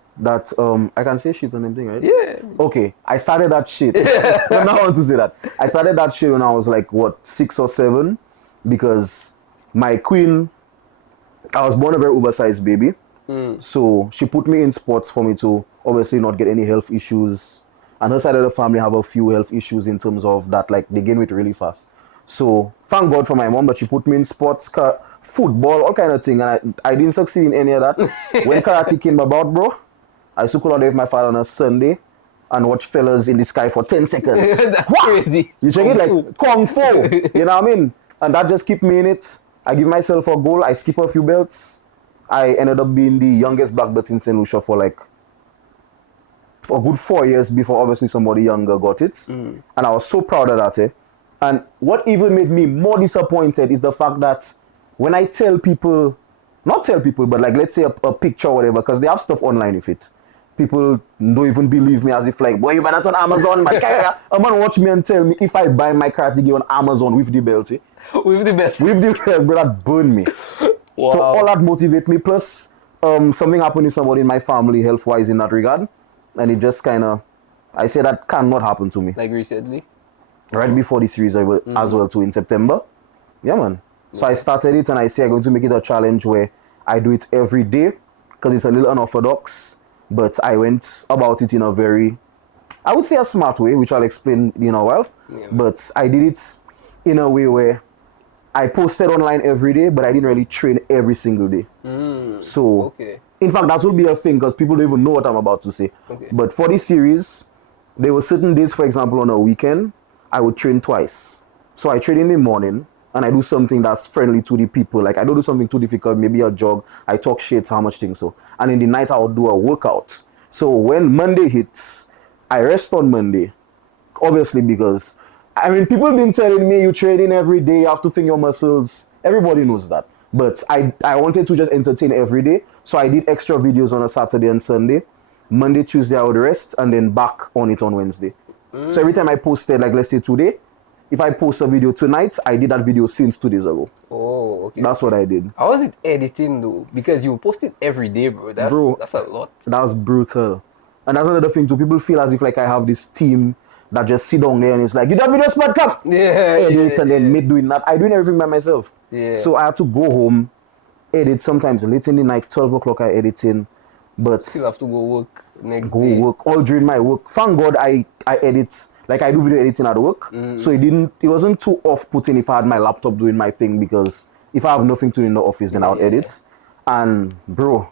I can say shit on them thing, right? Yeah. Okay, I started that shit. But now I want to say that. I started that shit when I was like, 6 or 7, because my queen, I was born a very oversized baby. So she put me in sports for me to obviously not get any health issues. And her side of the family have a few health issues in terms of that, like they gain weight really fast. So thank God for my mom that she put me in sports, football, all kind of thing. And I didn't succeed in any of that. When karate came about, bro, I used to call out with my father on a Sunday and watch fellas in the sky for 10 seconds. That's crazy. You check it like Kung Fu. You know what I mean? And that just keep me in it. I give myself a goal. I skip a few belts. I ended up being the youngest black belt in St. Lucia for a good 4 years before obviously somebody younger got it. And I was so proud of that. And what even made me more disappointed is the fact that when I tell people, not tell people, but like let's say a picture or whatever, because they have stuff online with it. People don't even believe me, as if like, boy, you buy that on Amazon, man. A man watch me and tell me if I buy my karate gear on Amazon with the belt. With the belt. With the belt, bro, that burned me. Wow. So all that motivate me. Plus, something happened to somebody in my family health-wise in that regard. And it just kind of, I say that cannot happen to me. Like recently? Right before the series as well too, in September. Yeah, man. So I started it and I say I'm going to make it a challenge where I do it every day, because it's a little unorthodox. But I went about it in a very, I would say a smart way, which I'll explain in a while. Yeah. But I did it in a way where I posted online every day, but I didn't really train every single day. So, in fact, that will be a thing, because people don't even know what I'm about to say. Okay. But for this series, there were certain days, for example, on a weekend, I would train twice. So I train in the morning and I do something that's friendly to the people. Like I don't do something too difficult, maybe a jog. I talk shit, how much things so. And in the night, I would do a workout. So when Monday hits, I rest on Monday. Obviously, because I mean, people been telling me you training every day, you have to think your muscles. Everybody knows that. But I wanted to just entertain every day. So I did extra videos on a Saturday and Sunday. Monday, Tuesday, I would rest and then back on it on Wednesday. So every time I posted, like let's say today, if I post a video tonight, I did that video since 2 days ago. Oh, okay. That's what I did. How was it editing though? Because you post it every day, bro. That's a lot. That was brutal. And that's another thing too. People feel as if like I have this team that just sit down there and it's like, you done video Spud, come! Edit and then mid doing that. I doing everything by myself. Yeah. So I had to go home, edit sometimes late in the night, 12 o'clock I editing. But Still have to go work next day. work all during my work. Thank God I edit, like I do video editing at work. So it wasn't too off-putting if I had my laptop doing my thing, because if I have nothing to do in the office, then I'll edit. And bro,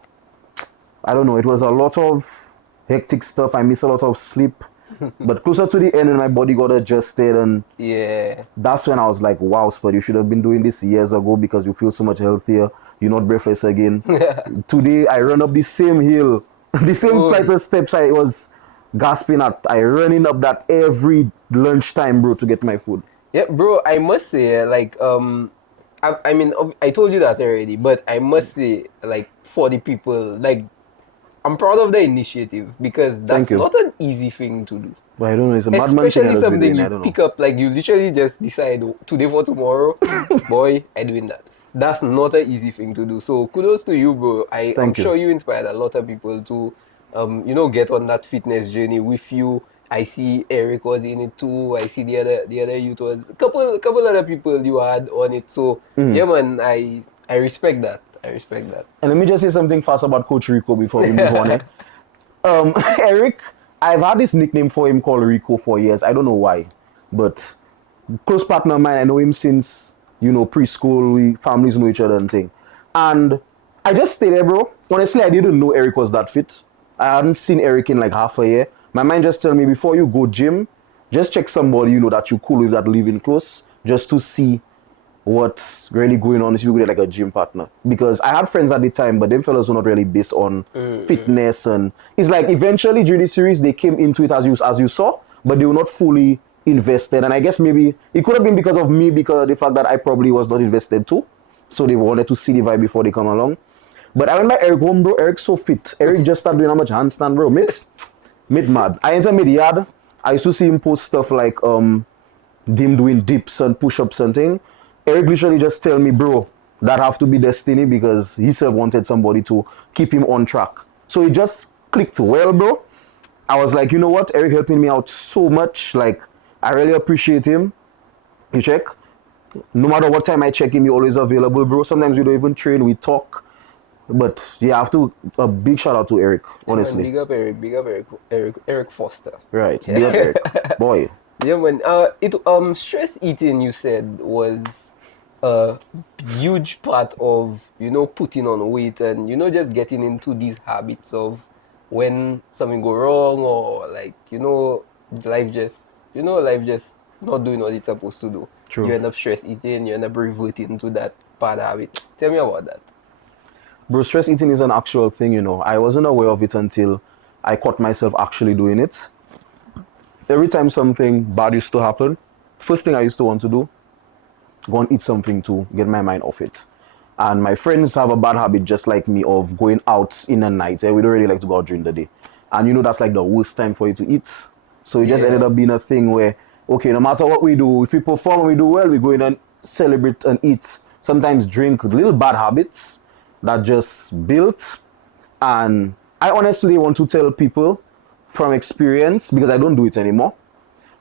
I don't know, it was a lot of hectic stuff. I missed a lot of sleep. But closer to the end, when my body got adjusted, and that's when I was like, wow, Spud, you should have been doing this years ago because you feel so much healthier. You're not breathless again. Today, I run up the same hill, the same flight of steps I was gasping at. I running up that every lunchtime, bro, to get my food. Yeah, bro, I must say, like, I mean, I told you that already, but I must say, like, for the people, like, I'm proud of the initiative, because that's not an easy thing to do. But I don't know, it's a madman thing. Especially something you pick up, like, you literally just decide today for tomorrow, boy, I'm doing that. That's not an easy thing to do. So kudos to you, bro. I'm sure you inspired a lot of people to, you know, get on that fitness journey with you. I see Eric was in it too. I see the other youth was a couple other people you had on it. So yeah, man, I respect that. I respect that. And let me just say something fast about Coach Rico before we move on. Eric, I've had this nickname for him called Rico for years. I don't know why, but close partner of mine. I know him since, you know, preschool. We families know each other and thing. And I just stayed there, bro. Honestly, I didn't know Eric was that fit. I hadn't seen Eric in like half a year. My mind just tell me, before you go gym, just check somebody you know that you cool with, that living close, just to see what's really going on if you get like a gym partner. Because I had friends at the time, but them fellas were not really based on fitness, and it's like eventually during the series they came into it as you saw, but they were not fully invested. And I guess maybe it could have been because of me, because of the fact that I probably was not invested too. So they wanted to see the vibe before they come along. But I remember Eric home, bro. Eric's so fit. Eric just started doing how much handstand, bro. Mid mad. I enter mid yard. I used to see him post stuff like them doing dips and push-ups and thing. Eric literally just tell me, bro, that have to be destiny, because he self wanted somebody to keep him on track. So it just clicked well, bro. I was like, you know what? Eric helping me out so much. Like, I really appreciate him. You check? No matter what time I check him, he's always available, bro. Sometimes we don't even train, we talk. But yeah, I have to, a big shout out to Eric, honestly. Big up Eric Foster. Right, big up Eric. Boy. Yeah, man. Stress eating, you said, was a huge part of, you know, putting on weight and, you know, just getting into these habits of when something go wrong, or like, you know, life just not doing what it's supposed to do. True. You end up stress eating, you end up reverting to that bad habit. Tell me about that. Bro, stress eating is an actual thing, you know. I wasn't aware of it until I caught myself actually doing it. Every time something bad used to happen, first thing I used to want to do, go and eat something to get my mind off it. And my friends have a bad habit just like me of going out in the night. We don't really like to go out during the day. And you know that's like the worst time for you to eat. So it just ended up being a thing where, okay, no matter what we do, if we perform and we do well, we go in and celebrate and eat. Sometimes drink, little bad habits that just built. And I honestly want to tell people from experience, because I don't do it anymore,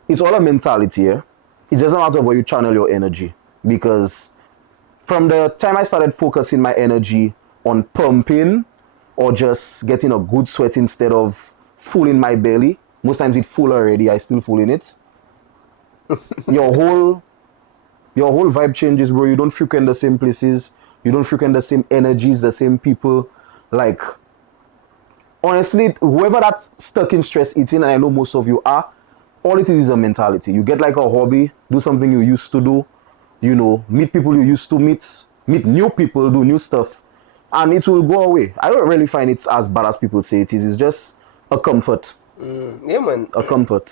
it's all a mentality here. It's just a matter of where you channel your energy. Because from the time I started focusing my energy on pumping or just getting a good sweat instead of fooling my belly, most times it's full already, I still full in it. your whole vibe changes, bro. You don't frequent the same places. You don't frequent the same energies, the same people. Like, honestly, whoever that's stuck in stress eating, and I know most of you are, all it is a mentality. You get like a hobby, do something you used to do, you know, meet people you used to meet new people, do new stuff, and it will go away. I don't really find it's as bad as people say it is. It's just a comfort. Yeah, man. A comfort.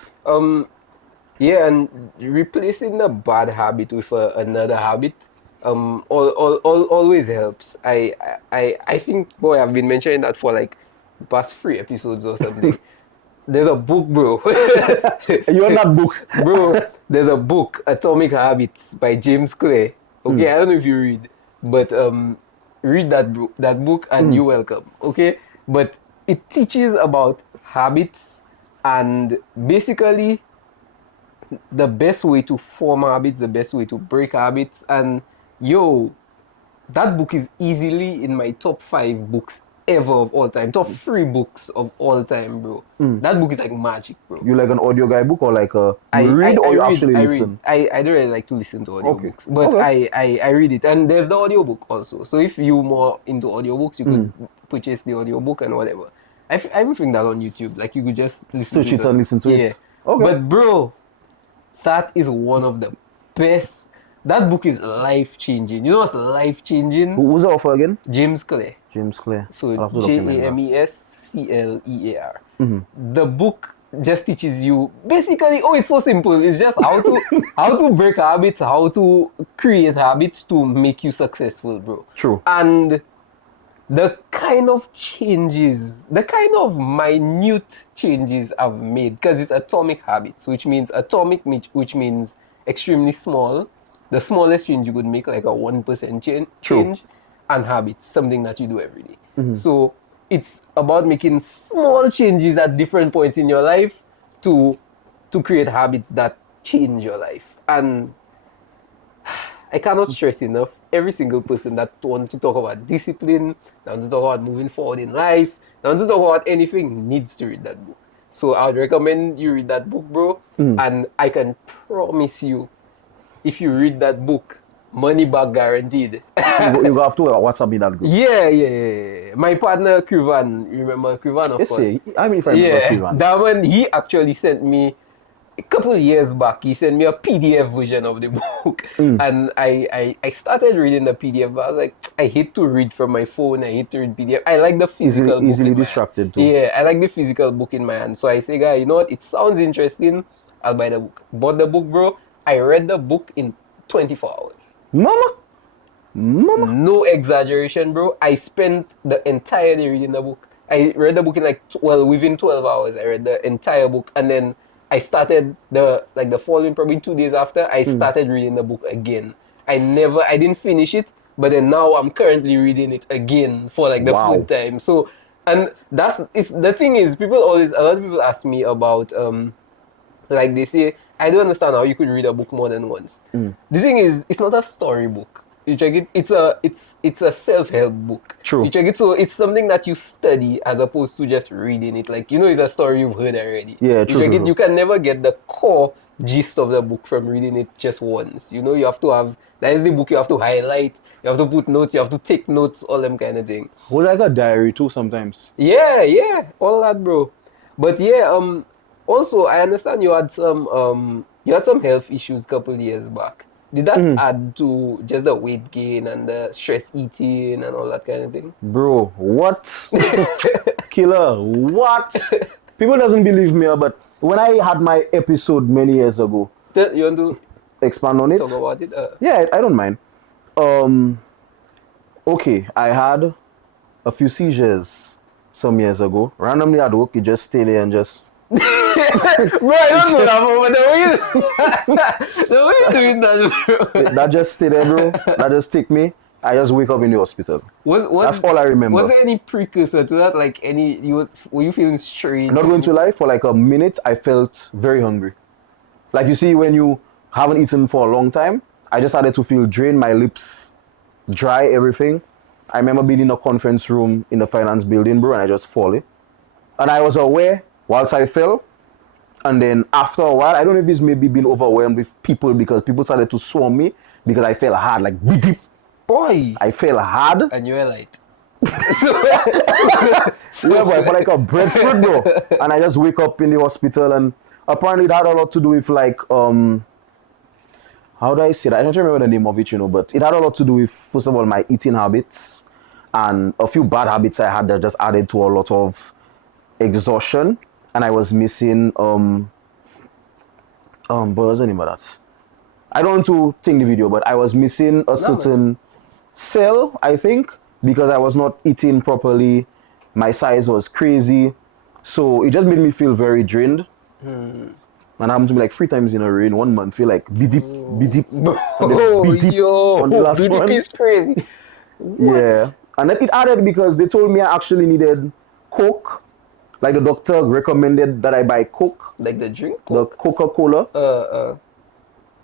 Yeah, and replacing the bad habit with another habit, always helps. I think, boy, I've been mentioning that for like the past 3 episodes or something. There's a book, bro. You want that book? Bro, there's a book, Atomic Habits by James Clear. Okay, I don't know if you read, but read that book and you're welcome. Okay, but it teaches about habits and basically the best way to form habits, the best way to break habits, and yo, that book is easily in my top 5 books ever of all time, top 3 books of all time, bro. That book is like magic, bro. You like an audio guy book or like a you read or you actually listen? I don't really like to listen to audiobooks, but Okay. I read it, and there's the audiobook also. So if you're more into audiobooks, you could purchase the audiobook and whatever. I even think that on YouTube, like you could just listen Search to it and listen to yeah. it. Okay. But bro, that is one of the best. That book is life changing. You know what's life changing? Who's the author again? James Clear. James Clear. I'll So have to document that. JamesClear. The book just teaches you basically. Oh, it's so simple. It's just how to break habits, how to create habits to make you successful, bro. True. And the kind of changes, the kind of minute changes I've made, because it's atomic habits, which means which means extremely small. The smallest change you could make, like a 1% change, and habits, something that you do every day. So it's about making small changes at different points in your life to create habits that change your life. And I cannot stress enough, every single person that wants to talk about discipline, that wants to talk about moving forward in life, that wants to talk about anything, needs to read that book. So I would recommend you read that book, bro. And I can promise you, if you read that book, money back guaranteed. You have to WhatsApp me that group. Yeah. My partner, Krivan, remember Krivan, of course? I mean, if I remember Krivan. That one, he actually sent me, a couple of years back, he sent me a PDF version of the book. And I started reading the PDF, but I was like, I hate to read from my phone, I hate to read PDF. I like the physical book. Easily in my distracted hand. too. Yeah, I like the physical book in my hand. So I say, guy, you know what? It sounds interesting. I'll buy the book. Bought the book, bro. I read the book in 24 hours. Mama. No exaggeration, bro. I spent the entire day reading the book. I read the book in within 12 hours. I read the entire book, and then I started the following probably 2 days after. I started reading the book again. I didn't finish it, but then now I'm currently reading it again for like the full time. So, and the thing is, a lot of people ask me about like they say, I don't understand how you could read a book more than once. The thing is, it's not a story book. You check it. It's a self-help book. True. You check it. So it's something that you study as opposed to just reading it. Like, it's a story you've heard already. Yeah, true. You check it. You can never get the core gist of the book from reading it just once. You have to have. That is the book you have to highlight. You have to put notes. You have to take notes. All them kind of thing. Well, like a diary too sometimes. Yeah, all that, bro. But yeah, also I understand you had some health issues a couple years back. Did that add to just the weight gain and the stress eating and all that kind of thing? Bro, what? Killer, what? People doesn't believe me, but when I had my episode many years ago, You want to expand on it? talk about it? Yeah, I don't mind. Okay, I had a few seizures some years ago. Randomly at work, you just stay there and just... Bro, I don't know that, but the way you're doing that, bro. That just stay there, bro. That just take me. I just wake up in the hospital. That's all I remember. Was there any precursor to that? Like were you feeling strange? Not going to lie, for like a minute, I felt very hungry. Like you see, when you haven't eaten for a long time, I just started to feel drained, my lips dry, everything. I remember being in a conference room in the finance building, bro, and I just fall. And I was aware whilst I fell. And then after a while, I don't know if it's maybe been overwhelmed with people because people started to swarm me because I fell hard, like beat it. Boy! I fell hard. And you were like... Yeah, boy, for like a breadfruit, bro. And I just wake up in the hospital, and apparently that had a lot to do with like how do I say that? I don't remember the name of it, but it had a lot to do with, first of all, my eating habits and a few bad habits I had that just added to a lot of exhaustion, and I was missing but what's the name of that? I don't want to think the video, but I was missing a certain cell, I think, because I was not eating properly. My size was crazy, so it just made me feel very drained. And I happened to me like 3 times in a row in 1 month. Feel like be deep, and then be deep on the last BDP one. is crazy. Yeah, and then it added because they told me I actually needed Coke. Like the doctor recommended that I buy Coke, Like the drink? the Coca-Cola.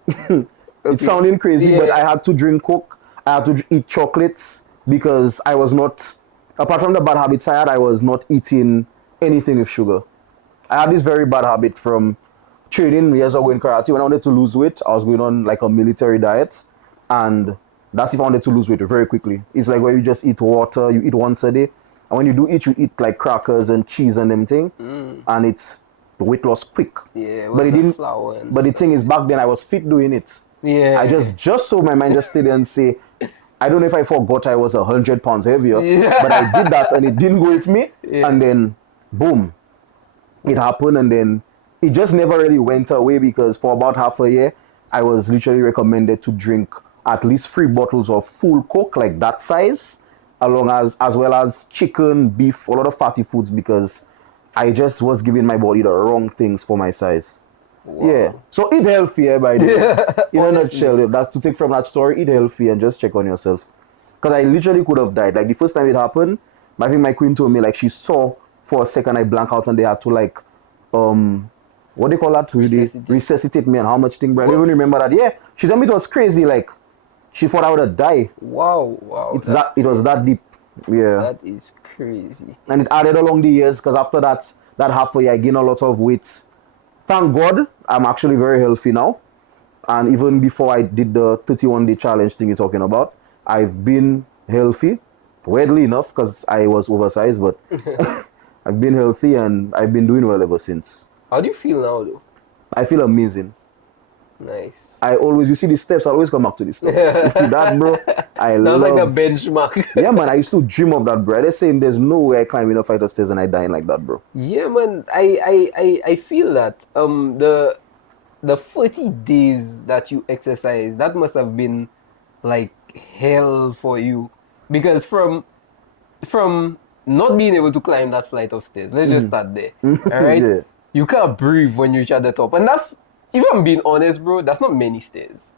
It's Okay. sounding crazy, Yeah. but I had to drink Coke. I had to eat chocolates because I was not, apart from the bad habits I had, I was not eating anything with sugar. I had this very bad habit from training years ago in karate. When I wanted to lose weight, I was going on like a military diet, and that's if I wanted to lose weight very quickly. It's like where you just eat water, you eat once a day, and when you do eat, you eat like crackers and cheese and them thing, and it's the weight loss quick. Yeah, But it didn't. flour and But the thing is, back then I was fit doing it. yeah. I just so my mind just stayed there and say, I don't know if I forgot I was 100 pounds heavier, Yeah. but I did that and it didn't go with me. Yeah. And then, boom, it happened, and then it just never really went away because for about half a year, I was literally recommended to drink at least 3 bottles of full Coke, like that size, as well as chicken, beef, a lot of fatty foods, because I just was giving my body the wrong things for my size. Yeah. So eat healthy, by the way. In a nutshell, that's to take from that story. Eat healthy and just check on yourself. Because I literally could have died. Like the first time it happened, I think my queen told me like she saw for a second I blank out and they had to like what do you call that? Really resuscitate me, and how much thing, bro. I don't even remember that. Yeah. She told me it was crazy. Like she thought I would have died. Wow. It was that deep. Yeah. That is crazy. And it added along the years because after that half a year I gained a lot of weight. Thank God I'm actually very healthy now. And even before I did the 31-day challenge thing you're talking about, I've been healthy, weirdly enough, because I was oversized, but I've been healthy and I've been doing well ever since. How do you feel now, though? I feel amazing. Nice. You see the steps, I always come back to the steps. You see that, bro? That was like the benchmark. Yeah, man, I used to dream of that, bro. They're saying there's no way I climb enough flight of stairs and I dying like that, bro. Yeah, man. I feel that. The 40 days that you exercise, that must have been like hell for you. Because from not being able to climb that flight of stairs, let's just start there. All right? Yeah. You can't breathe when you reach at the top. And that's, if I'm being honest, bro, that's not many stairs.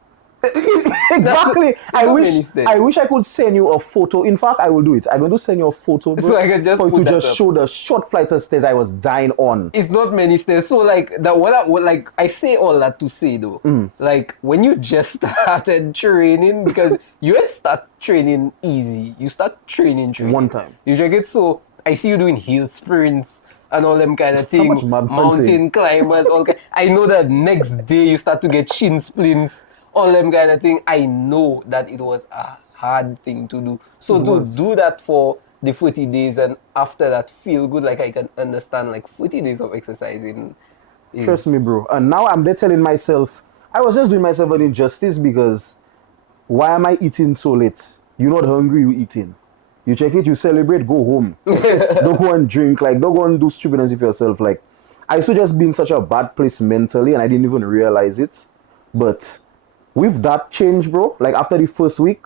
Exactly. I many steps. wish I could send you a photo. In fact, I will do it. I'm going to send you a photo, bro, So I can just for you put to that just up. show the short flight of stairs I was dying on. It's not many stairs. So like like I say all that to say though, like when you just started training, because you didn't start training easy. You start training. One time. You check it. So I see you doing hill sprints and all them kind of things. much mad Mountain hunting? climbers, all kind. I know that next day you start to get shin splints, all them kind of thing. I know that it was a hard thing to do. So to do that for the 40 days and after that feel good, like I can understand like 40 days of exercising. Trust me, bro. And now I'm there telling myself, I was just doing myself an injustice because why am I eating so late? You're not hungry, you eating. You check it, you celebrate, go home. Don't go and drink, like, don't go and do stupidness with yourself. Like, I used to just be in such a bad place mentally and I didn't even realize it. But with that change, bro, like after the first week,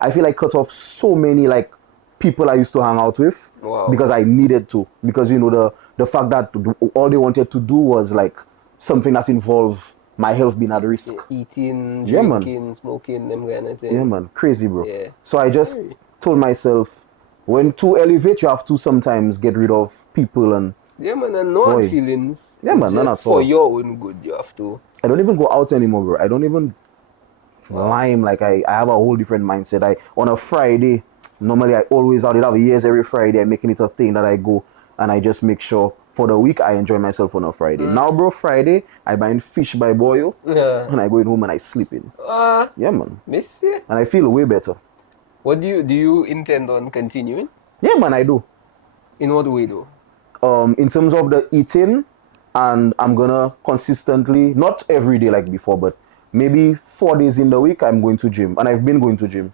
I feel like cut off so many like people I used to hang out with because I needed to. Because, you know, the fact that all they wanted to do was like something that involved my health being at risk. Eating, Yeah, man. drinking, smoking, them kind of thing. Yeah, man. Crazy, bro. Yeah. So I just told myself, when to elevate, you have to sometimes get rid of people and Yeah, man, and no hard Boy. feelings. Yeah, It's man, none just at for all. your own good, you have to. I don't even go out anymore, bro. I don't even lime. Like I have a whole different mindset. On a Friday, normally I always out. It have years every Friday. I'm making it a thing that I go and I just make sure for the week I enjoy myself on a Friday. Now, bro, Friday I buying fish by boil Yeah. and I go in home and I sleep in. Yeah, man. Missy, And I feel way better. what do you intend on continuing? Yeah, man, I do. In what way though? In terms of the eating, and I'm gonna consistently, not every day like before, but maybe 4 days in the week, I'm going to gym, and I've been going to gym.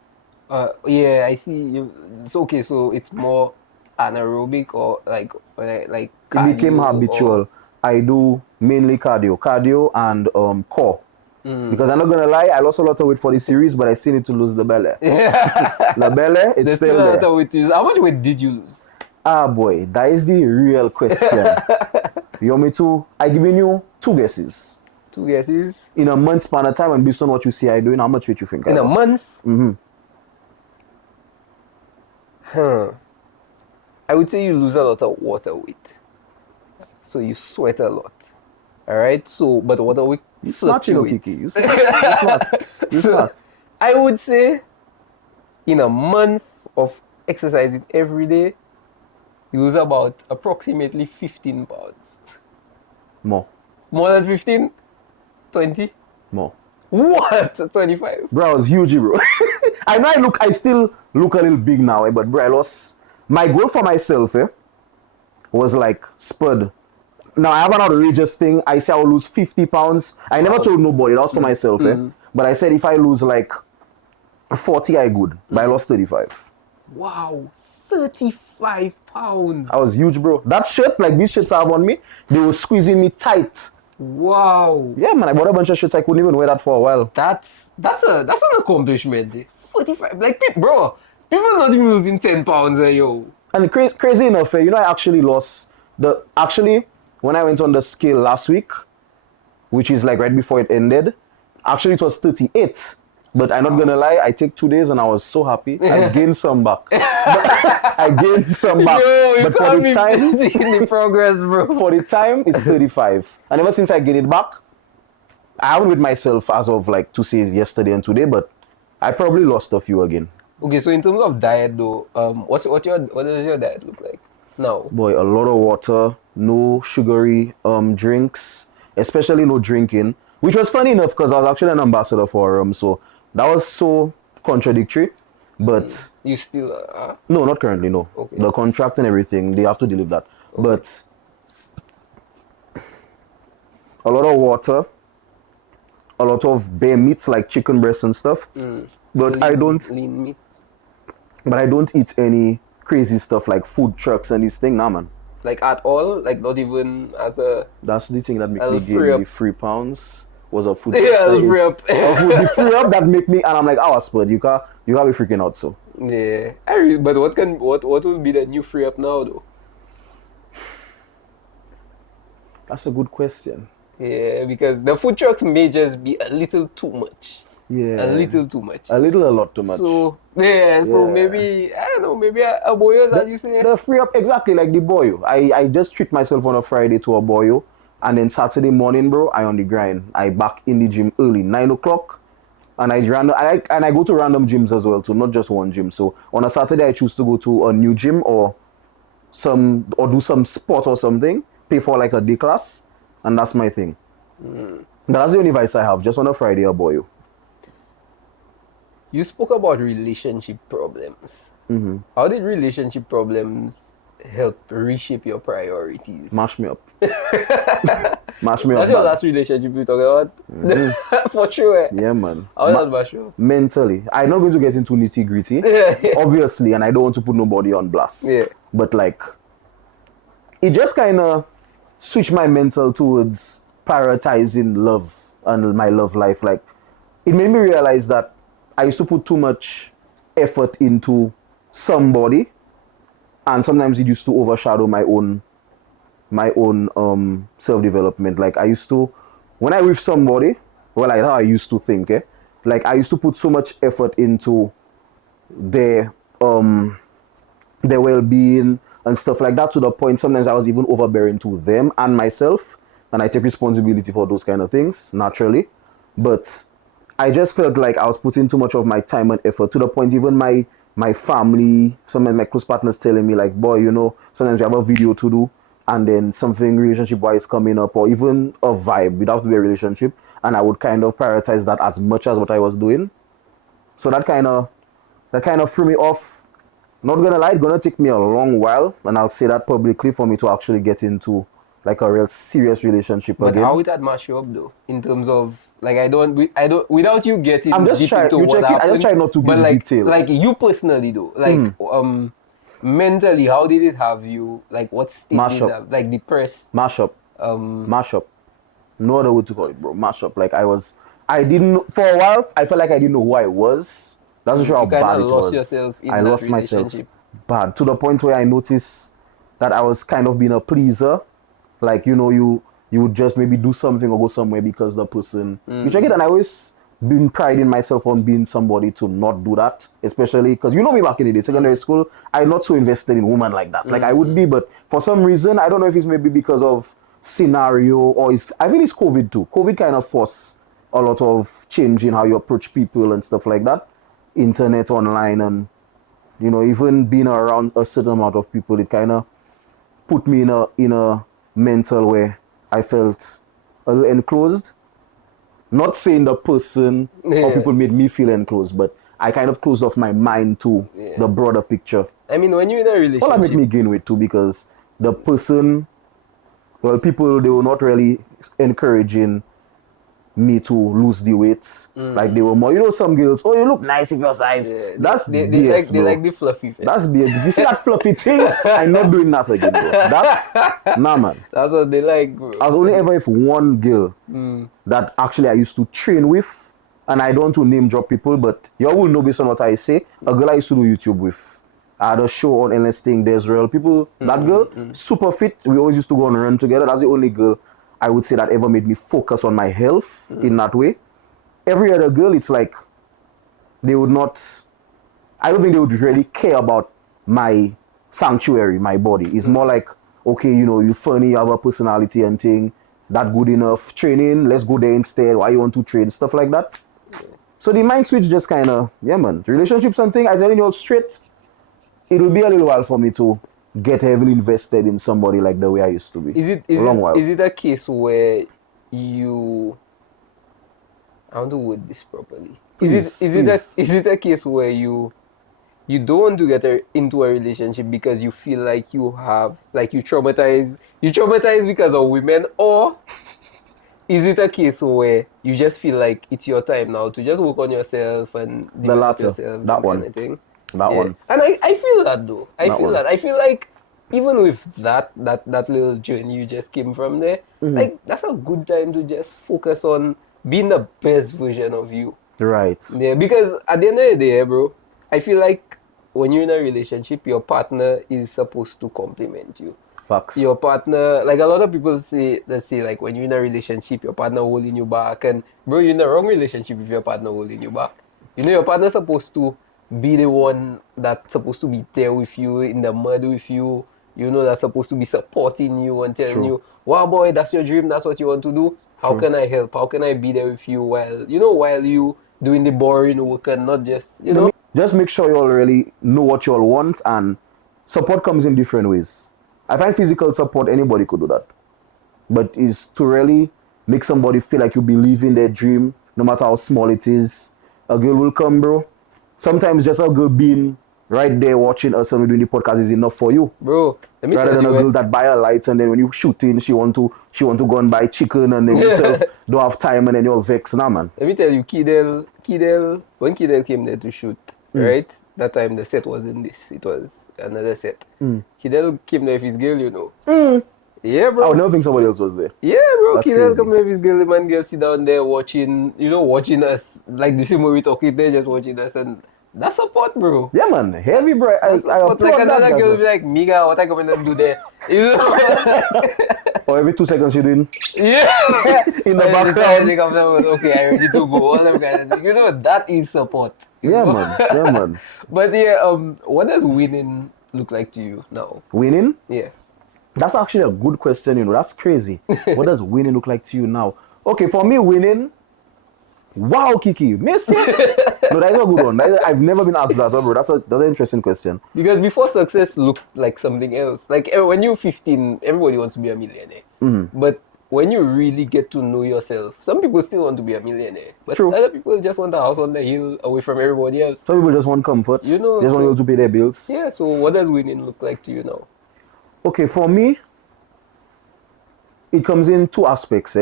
Yeah, I see. You. It's okay. So it's more anaerobic or like It became cardio or. habitual. I do mainly cardio and core. Mm. Because I'm not gonna lie, I lost a lot of weight for the series, but I still need to lose the belly. The belly, it's There's still still a lot there. of weight to lose. How much weight did you lose? Ah boy, that is the real question. You want me to? I giving you 2 guesses. 2 guesses. In a month span of time, and based on what you see I doing, how much weight you think I In a lost? month? I would say you lose a lot of water weight. So you sweat a lot. All right. So, but water weight You smart, you know, fluctuates. Kiki. You smart. You smart. You So, smart. I would say in a month of exercising every day, you lose about approximately 15 pounds. More. More than 15? 20? More. What? 25? Bro, I was huge, bro. I still look a little big now, but bro, I lost. My goal for myself, was like Spud. Now I have an outrageous thing. I say I'll lose 50 pounds. I never told nobody. That was for myself, But I said if I lose like 40, I good. But I lost 35. Wow. 35 pounds. I was huge, bro. That shirt, like these shirts I have on me, they were squeezing me tight. Wow. Yeah, man, I bought a bunch of shirts. I couldn't even wear that for a while. That's an accomplishment. 45. Like, bro, people not even losing 10 pounds, yo. And crazy enough, I actually lost when I went on the scale last week, which is like right before it ended, actually it was 38. But I'm not gonna lie, I take 2 days and I was so happy. I gained some back. I gained some back. Yo, you but for can't the be time, in the progress, bro. for the time, it's 35. And ever since I gained it back, I haven't with myself as of like to say yesterday and today, but I probably lost a few again. Okay, so in terms of diet though, what does your diet look like now? Boy, a lot of water, no sugary drinks, especially no drinking, which was funny enough because I was actually an ambassador for so that was so contradictory. But You still no, not currently, no. Okay. The contract and everything, they have to deliver that. Okay. But a lot of water, a lot of bare meats like chicken breasts and stuff. But I don't lean meat. but I don't eat any crazy stuff like food trucks and this thing, nah man. Like at all? Like not even as a That's the thing that make I'll me free gain up. the 3 pounds was a food. Yeah, truck. I'll free It's up. a food, the free up that make me, and I'm like, oh, Spud, you can't be freaking out. So Yeah. But what will be the new free up now though? that's a good question. Yeah, because the food trucks may just be a little too much. Yeah, A little too much. a lot too much. So so Yeah. maybe I don't know, maybe a boyos as you say. The free up exactly like the boyo. I just treat myself on a Friday to a boyo, and then Saturday morning, bro, I on the grind. I back in the gym early, 9 o'clock, and I go to random gyms as well too, not just one gym. So on a Saturday, I choose to go to a new gym or do some sport or something. Pay for like a day class, and that's my thing. But that's the only vice I have. Just on a Friday, a boyo. You spoke about relationship problems. How did relationship problems help reshape your priorities? Mash me up. Mash me up. That's your man. last relationship you talk about? For sure. Yeah, man. How did that mash you up? Mentally, I'm not going to get into nitty gritty, obviously, and I don't want to put nobody on blast. Yeah. But like, it just kind of switched my mental towards prioritizing love and my love life. Like, it made me realize that I used to put too much effort into somebody, and sometimes it used to overshadow my own self-development. Like I used to, when I with somebody, well, like how I used to think, like I used to put so much effort into their well-being and stuff like that, to the point sometimes I was even overbearing to them and myself, and I take responsibility for those kind of things naturally. But I just felt like I was putting too much of my time and effort, to the point even my family, sometimes my close partners telling me like, boy, sometimes we have a video to do, and then something relationship-wise coming up, or even a vibe without to be a relationship, and I would kind of prioritize that as much as what I was doing. So that kind of threw me off not gonna lie, it's gonna take me a long while, and I'll say that publicly, for me to actually get into like a real serious relationship But again. how would that mash you up though? In terms of like I don't without you getting I'm just deep trying. into You what check it. happened. I just try not to but give like, detail. Like you personally though, like mentally, how did it have you? Like what state Mash did up. it have? Like depressed. Mash up. Mash up. No other way to call it, bro. Mash up. Like I didn't, for a while, I felt like I didn't know who I was. That's just how You kinda bad it lost was. yourself in I that lost myself relationship. bad, to the point where I noticed that I was kind of being a pleaser. Like, you would just maybe do something or go somewhere because the person, which again, and I always been priding myself on being somebody to not do that, especially because you know me back in the day, secondary school, I'm not so invested in women like that. Like I would be, but for some reason, I don't know if it's maybe because of scenario or I think it's COVID too. COVID kind of forced a lot of change in how you approach people and stuff like that. Internet, online, and even being around a certain amount of people, it kind of put me in a mental where I felt a little enclosed. Not saying the person or people made me feel enclosed, but I kind of closed off my mind to the broader picture. I mean, when you're in a relationship, All that made me gain weight too, because the person, well, people, they were not really encouraging me to lose the weight. Like they were more, some girls, oh, you look nice with your size. That's they BS, they bro. like the fluffy face. That's BS. You see that fluffy thing? I'm not doing that again, bro. Nah, man. That's what they like, bro. I was only ever with one girl that actually I used to train with, and I don't want to name drop people, but you all will know based on what I say. A girl I used to do YouTube with. I had a show on Endless Thing, There's Real People. That girl, super fit. We always used to go and run together. That's the only girl I would say that ever made me focus on my health in that way. Every other girl, it's like they would not, I don't think they would really care about my sanctuary, my body. It's more like, okay, you funny, you have a personality and thing, that good enough. Training, let's go there instead. Why you want to train? Stuff like that. So the mind switch just kind of, yeah, man. Relationship something, I tell you all straight, it will be a little while for me to get heavily invested in somebody like the way I used to be. Is it a case where you, I want to word this properly. Is it a case where you don't want to get into a relationship because you feel like you have, like you traumatize because of women, or is it a case where you just feel like it's your time now to just work on yourself and develop yourself? That one. Kind of thing? That one. And I feel that though. I feel like even with that little journey you just came from there, like that's a good time to just focus on being the best version of you. Right. Yeah, because at the end of the day, bro, I feel like when you're in a relationship, your partner is supposed to compliment you. Facts. Your partner, like a lot of people say, like when you're in a relationship, your partner holding you back, and bro, you're in the wrong relationship if your partner holding you back. Your partner's supposed to be the one that's supposed to be there with you, in the mud with you, that's supposed to be supporting you and telling you, wow boy, that's your dream, that's what you want to do. How can I help? How can I be there with you while you doing the boring work and not just, Just make sure you all really know what you all want, and support comes in different ways. I find physical support, anybody could do that. But it's to really make somebody feel like you believe in their dream, no matter how small it is. A girl will come, bro. Sometimes just a girl being right there watching us and we're doing the podcast is enough for you. Bro, let me rather tell than you a girl that buy a light and then when you shooting, she want to go and buy chicken and then yourself don't have time and then you're vexed. Nah, man. Let me tell you, Kidel, when Kidel came there to shoot, right? That time the set wasn't this, it was another set. Kidel came there with his girl, Yeah, bro. I would never think somebody else was there. Yeah, bro. That's Kidel crazy. come there with his girl, the man girl sit down there watching us, like the same way we talking, they're just watching us, and that's support, bro. Yeah, man. Heavy, bro. I But like another girl will be like, Miga, what I going to do there? Or every 2 seconds you're doing Yeah. in the And background. they come down, okay, I'm ready to go. All them guys, that is support. Yeah, man. Yeah, man. But yeah, what does winning look like to you now? Winning? Yeah. That's actually a good question, That's crazy. What does winning look like to you now? Okay, for me, winning. Wow, Kiki. Messi? No, that is a good one. I've never been asked that, bro. That's an interesting question. Because before success looked like something else. Like when you're 15, everybody wants to be a millionaire. But when you really get to know yourself, some people still want to be a millionaire, but True. other people just want a house on the hill away from everybody else. Some people just want comfort. You know, They just want so- you to pay their bills. Yeah, so what does winning look like to you now? Okay, for me, it comes in two aspects.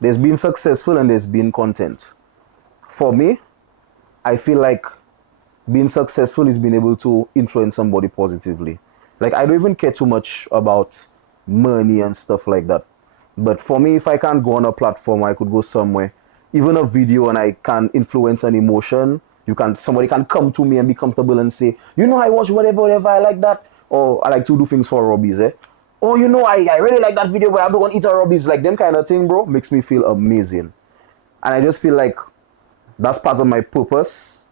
There's been successful and there's been content. For me, I feel like being successful is being able to influence somebody positively. Like, I don't even care too much about money and stuff like that. But for me, if I can't go on a platform, I could go somewhere, even a video, and I can influence an emotion. Somebody can come to me and be comfortable and say, I watch whatever, I like that. Or I like to do things for hobbies, Oh, I really like that video where everyone eats our hobbies. Like, them kind of thing, bro, makes me feel amazing. And I just feel like that's part of my purpose,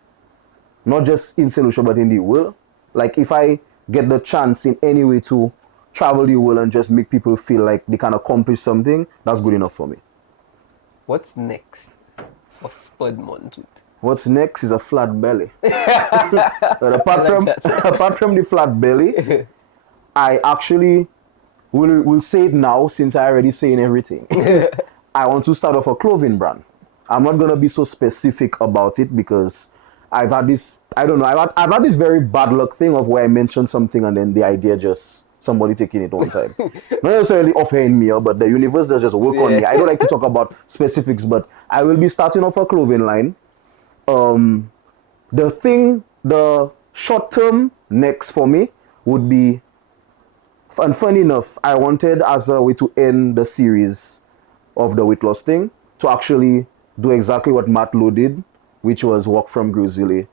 not just in Solution, but in the world. Like, if I get the chance in any way to travel the world and just make people feel like they can accomplish something, that's good enough for me. What's next for Spud Montoute? What's next is a flat belly. But apart from the flat belly, I actually will say it now since I already saying everything. I want to start off a clothing brand. I'm not gonna be so specific about it because I've had this, I don't know, I've had this very bad luck thing of where I mention something and then the idea just somebody taking it one time. Not necessarily offering me, but the universe does just work on me. I don't like to talk about specifics, but I will be starting off a clothing line. The short term next for me would be, and funny enough, I wanted as a way to end the series of the weight loss thing to actually do exactly what Matt Lowe did, which was walk from Grizzly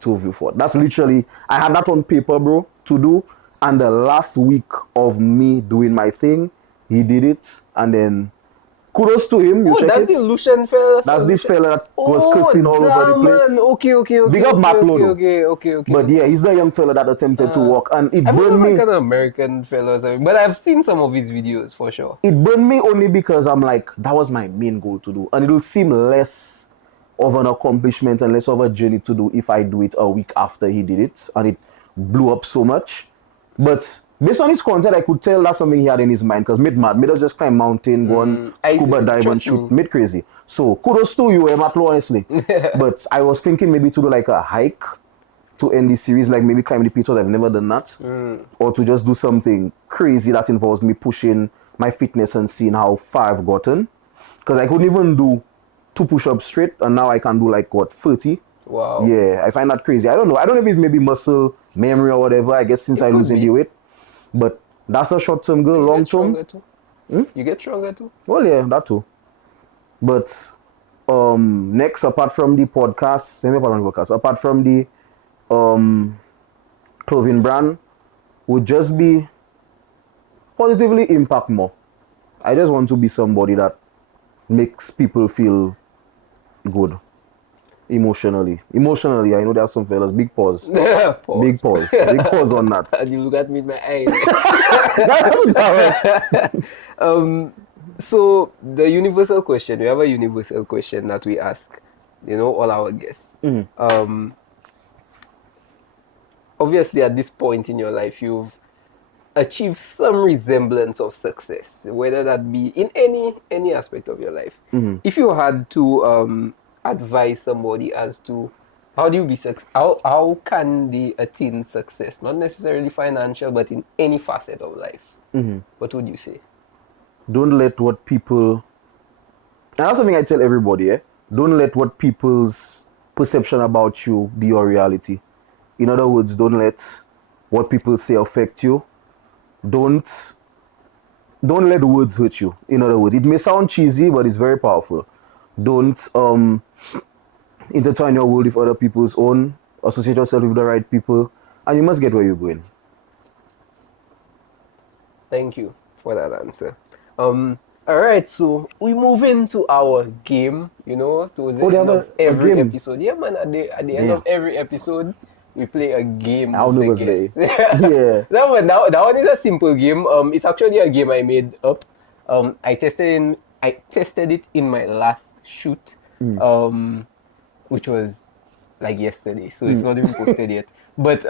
to Viewfort. That's literally, I had that on paper, bro, to do. And the last week of me doing my thing, he did it. And then kudos to him. You check that's it. the Lucian fella. That's the fella that was cursing all over the place. Man. Okay. Big up Matt Lowe. Okay. But yeah, he's the young fella that attempted to walk. And it I burned burned me. like an American fella or something, but I've seen some of his videos for sure. It burned me only because I'm like, that was my main goal to do. And it'll seem less of an accomplishment and less of a journey to do if I do it a week after he did it. And it blew up so much. But based on his content, I could tell that's something he had in his mind. Because made us just climb mountain, go on scuba dive and shoot. Made crazy. So kudos to you, Matt Lowe, honestly. But I was thinking maybe to do like a hike to end this series, like maybe climb the peaks. I've never done that. Or to just do something crazy that involves me pushing my fitness and seeing how far I've gotten. Because I couldn't even do 2 push-ups straight, and now I can do like, 30? Wow. Yeah, I find that crazy. I don't know if it's maybe muscle memory or whatever, I guess, since I losing the weight. But that's a short-term goal. Long-term, you get stronger too. well, yeah, that too. But next, apart from the apart from the clothing brand, would just be positively impact more. I just want to be somebody that makes people feel good emotionally. I know there are some fellas. Big pause. Big pause. Big pause on that. And you look at me in my eyes. So the universal question, we have a universal question that we ask, all our guests. Obviously at this point in your life, you've achieved some resemblance of success, whether that be in any aspect of your life. If you had to advise somebody as to how do you be how can they attain success, not necessarily financial, but in any facet of life, what would you say? Don't let what people, and that's something I tell everybody, don't let what people's perception about you be your reality. In other words, don't let what people say affect you. Don't let words hurt you. In other words, it may sound cheesy, but it's very powerful. Don't intertwine your world with other people's own. Associate yourself with the right people, and you must get where you're going. Thank you for that answer. All right, so we move into our game. Towards the end of every episode. Yeah, man. At the end of every episode, we play a game with the guests. Yeah. That one is a simple game. It's actually a game I made up. I tested it in my last shoot, which was like yesterday, so it's not even posted yet. But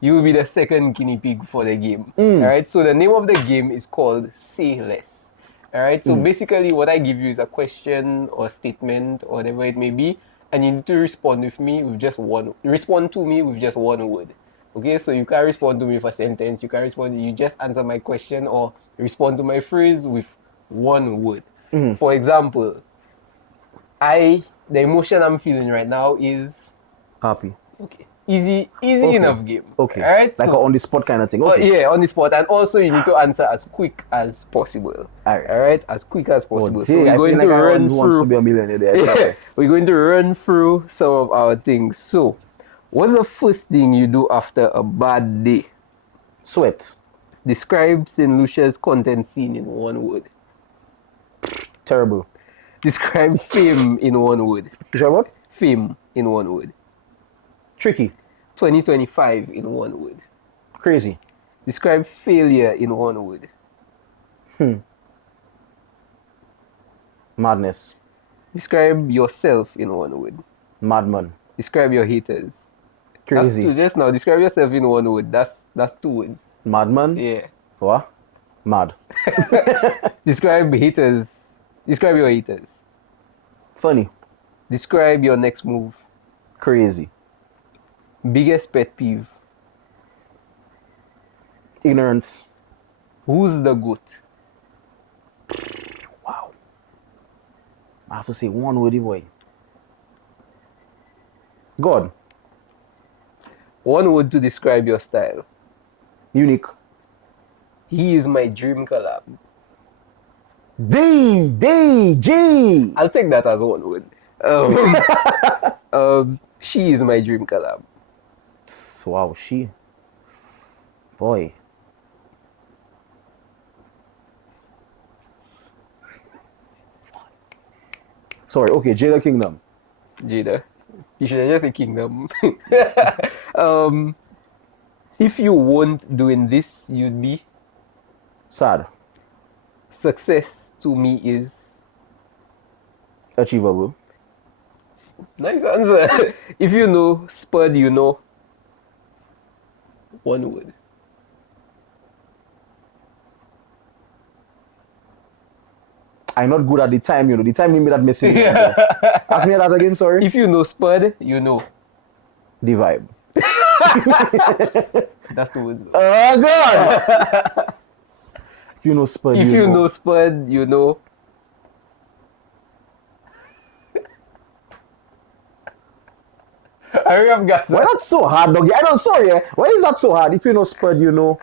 you will be the second guinea pig for the game. All right. So the name of the game is called Say Less. All right. So basically, what I give you is a question or statement or whatever it may be, and you need to respond to me with just one word. Okay. So you can't respond to me with a sentence. You can't respond. You just answer my question or respond to my phrase with one word. For example, the emotion I'm feeling right now is Happy. okay. Easy Okay. enough game. Okay. All right. Like So, on the spot kind of thing. Okay. yeah, on the spot, and also you need to answer as quick as possible. Alright. All right, as quick as possible. Oh, So we're I going feel to like run I wants to be through. a millionaire there. Yeah, we're going to run through some of our things. So, what's the first thing you do after a bad day? Sweat. Describe St. Lucia's content scene in one word. Terrible. Describe fame in one word. You sure what? Fame in one word. Tricky. 2025 in one word. Crazy. Describe failure in one word. Madness. Describe yourself in one word. Madman. Describe your haters. Crazy. That's two. Just now, describe yourself in one word. That's 2 words. Madman. Yeah. What? Mad. Describe haters. Describe your haters. Funny. Describe your next move. Crazy. Biggest pet peeve. Ignorance. Who's the goat? Wow. I have to say one word, boy. God. One word to describe your style. Unique. He is my dream collab. G. I'll take that as one word. She is my dream collab. Wow, she. Boy. Sorry, okay, Jada Kingdom. Jada. You should have just say kingdom. If you weren't doing this, you'd be. Sad. Success to me is. Achievable. Nice answer. If you know Spud, you know. One word. I'm not good at the time, you know. The time you made that message. Ask me that again, sorry. If you know Spud, you know. The vibe. That's the words. Oh, God! If you know Spud, If you know Spud, you know. Hurry up, guys. Why that's so hard, doggy? I don't, sorry. Why is that so hard? If you know Spud, you know.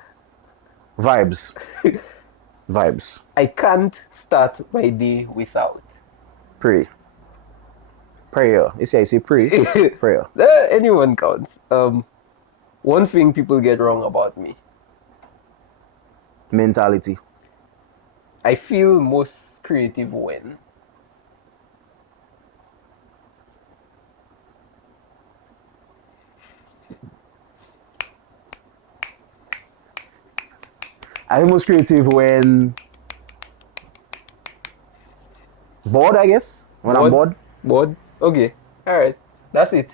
Vibes. Vibes. I can't start my day without. Pray. Prayer. You see, I say pray. Prayer. Anyone counts. One thing people get wrong about me. Mentality. I feel most creative when. I'm most creative when bored, I guess. When I'm bored. Bored? Okay. Alright. That's it.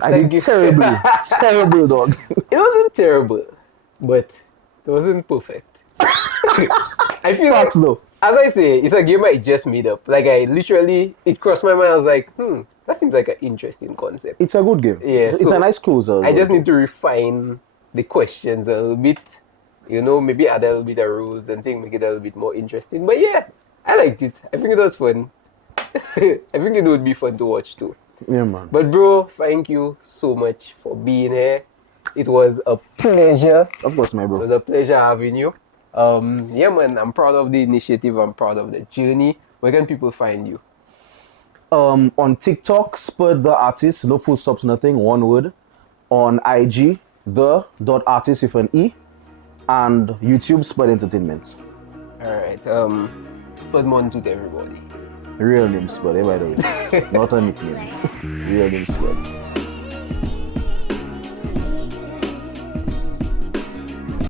I Thank did you. terribly. Terrible, dog. It wasn't terrible, but it wasn't perfect. I feel like, Facts, though. as I say, it's a game I just made up. Like, it crossed my mind. I was like, that seems like an interesting concept. It's a good game. Yeah, It's so a nice closer. I just need to refine the questions a little bit. You know, maybe add a little bit of rules and things, make it a little bit more interesting. But yeah, I liked it. I think it was fun. I think it would be fun to watch too. Yeah, man. But bro, thank you so much for being here. It was a pleasure. Of course, my It bro. was a pleasure having you. Yeah, man, I'm proud of the initiative. I'm proud of the journey. Where can people find you? On TikTok, Spud the artist, no full stops, nothing, one word. On IG, the.artist with an E. And YouTube, Spud Entertainment. Alright, Spud Montoute, everybody. Real name Spud, by the way. Not a nickname. Real name Spud.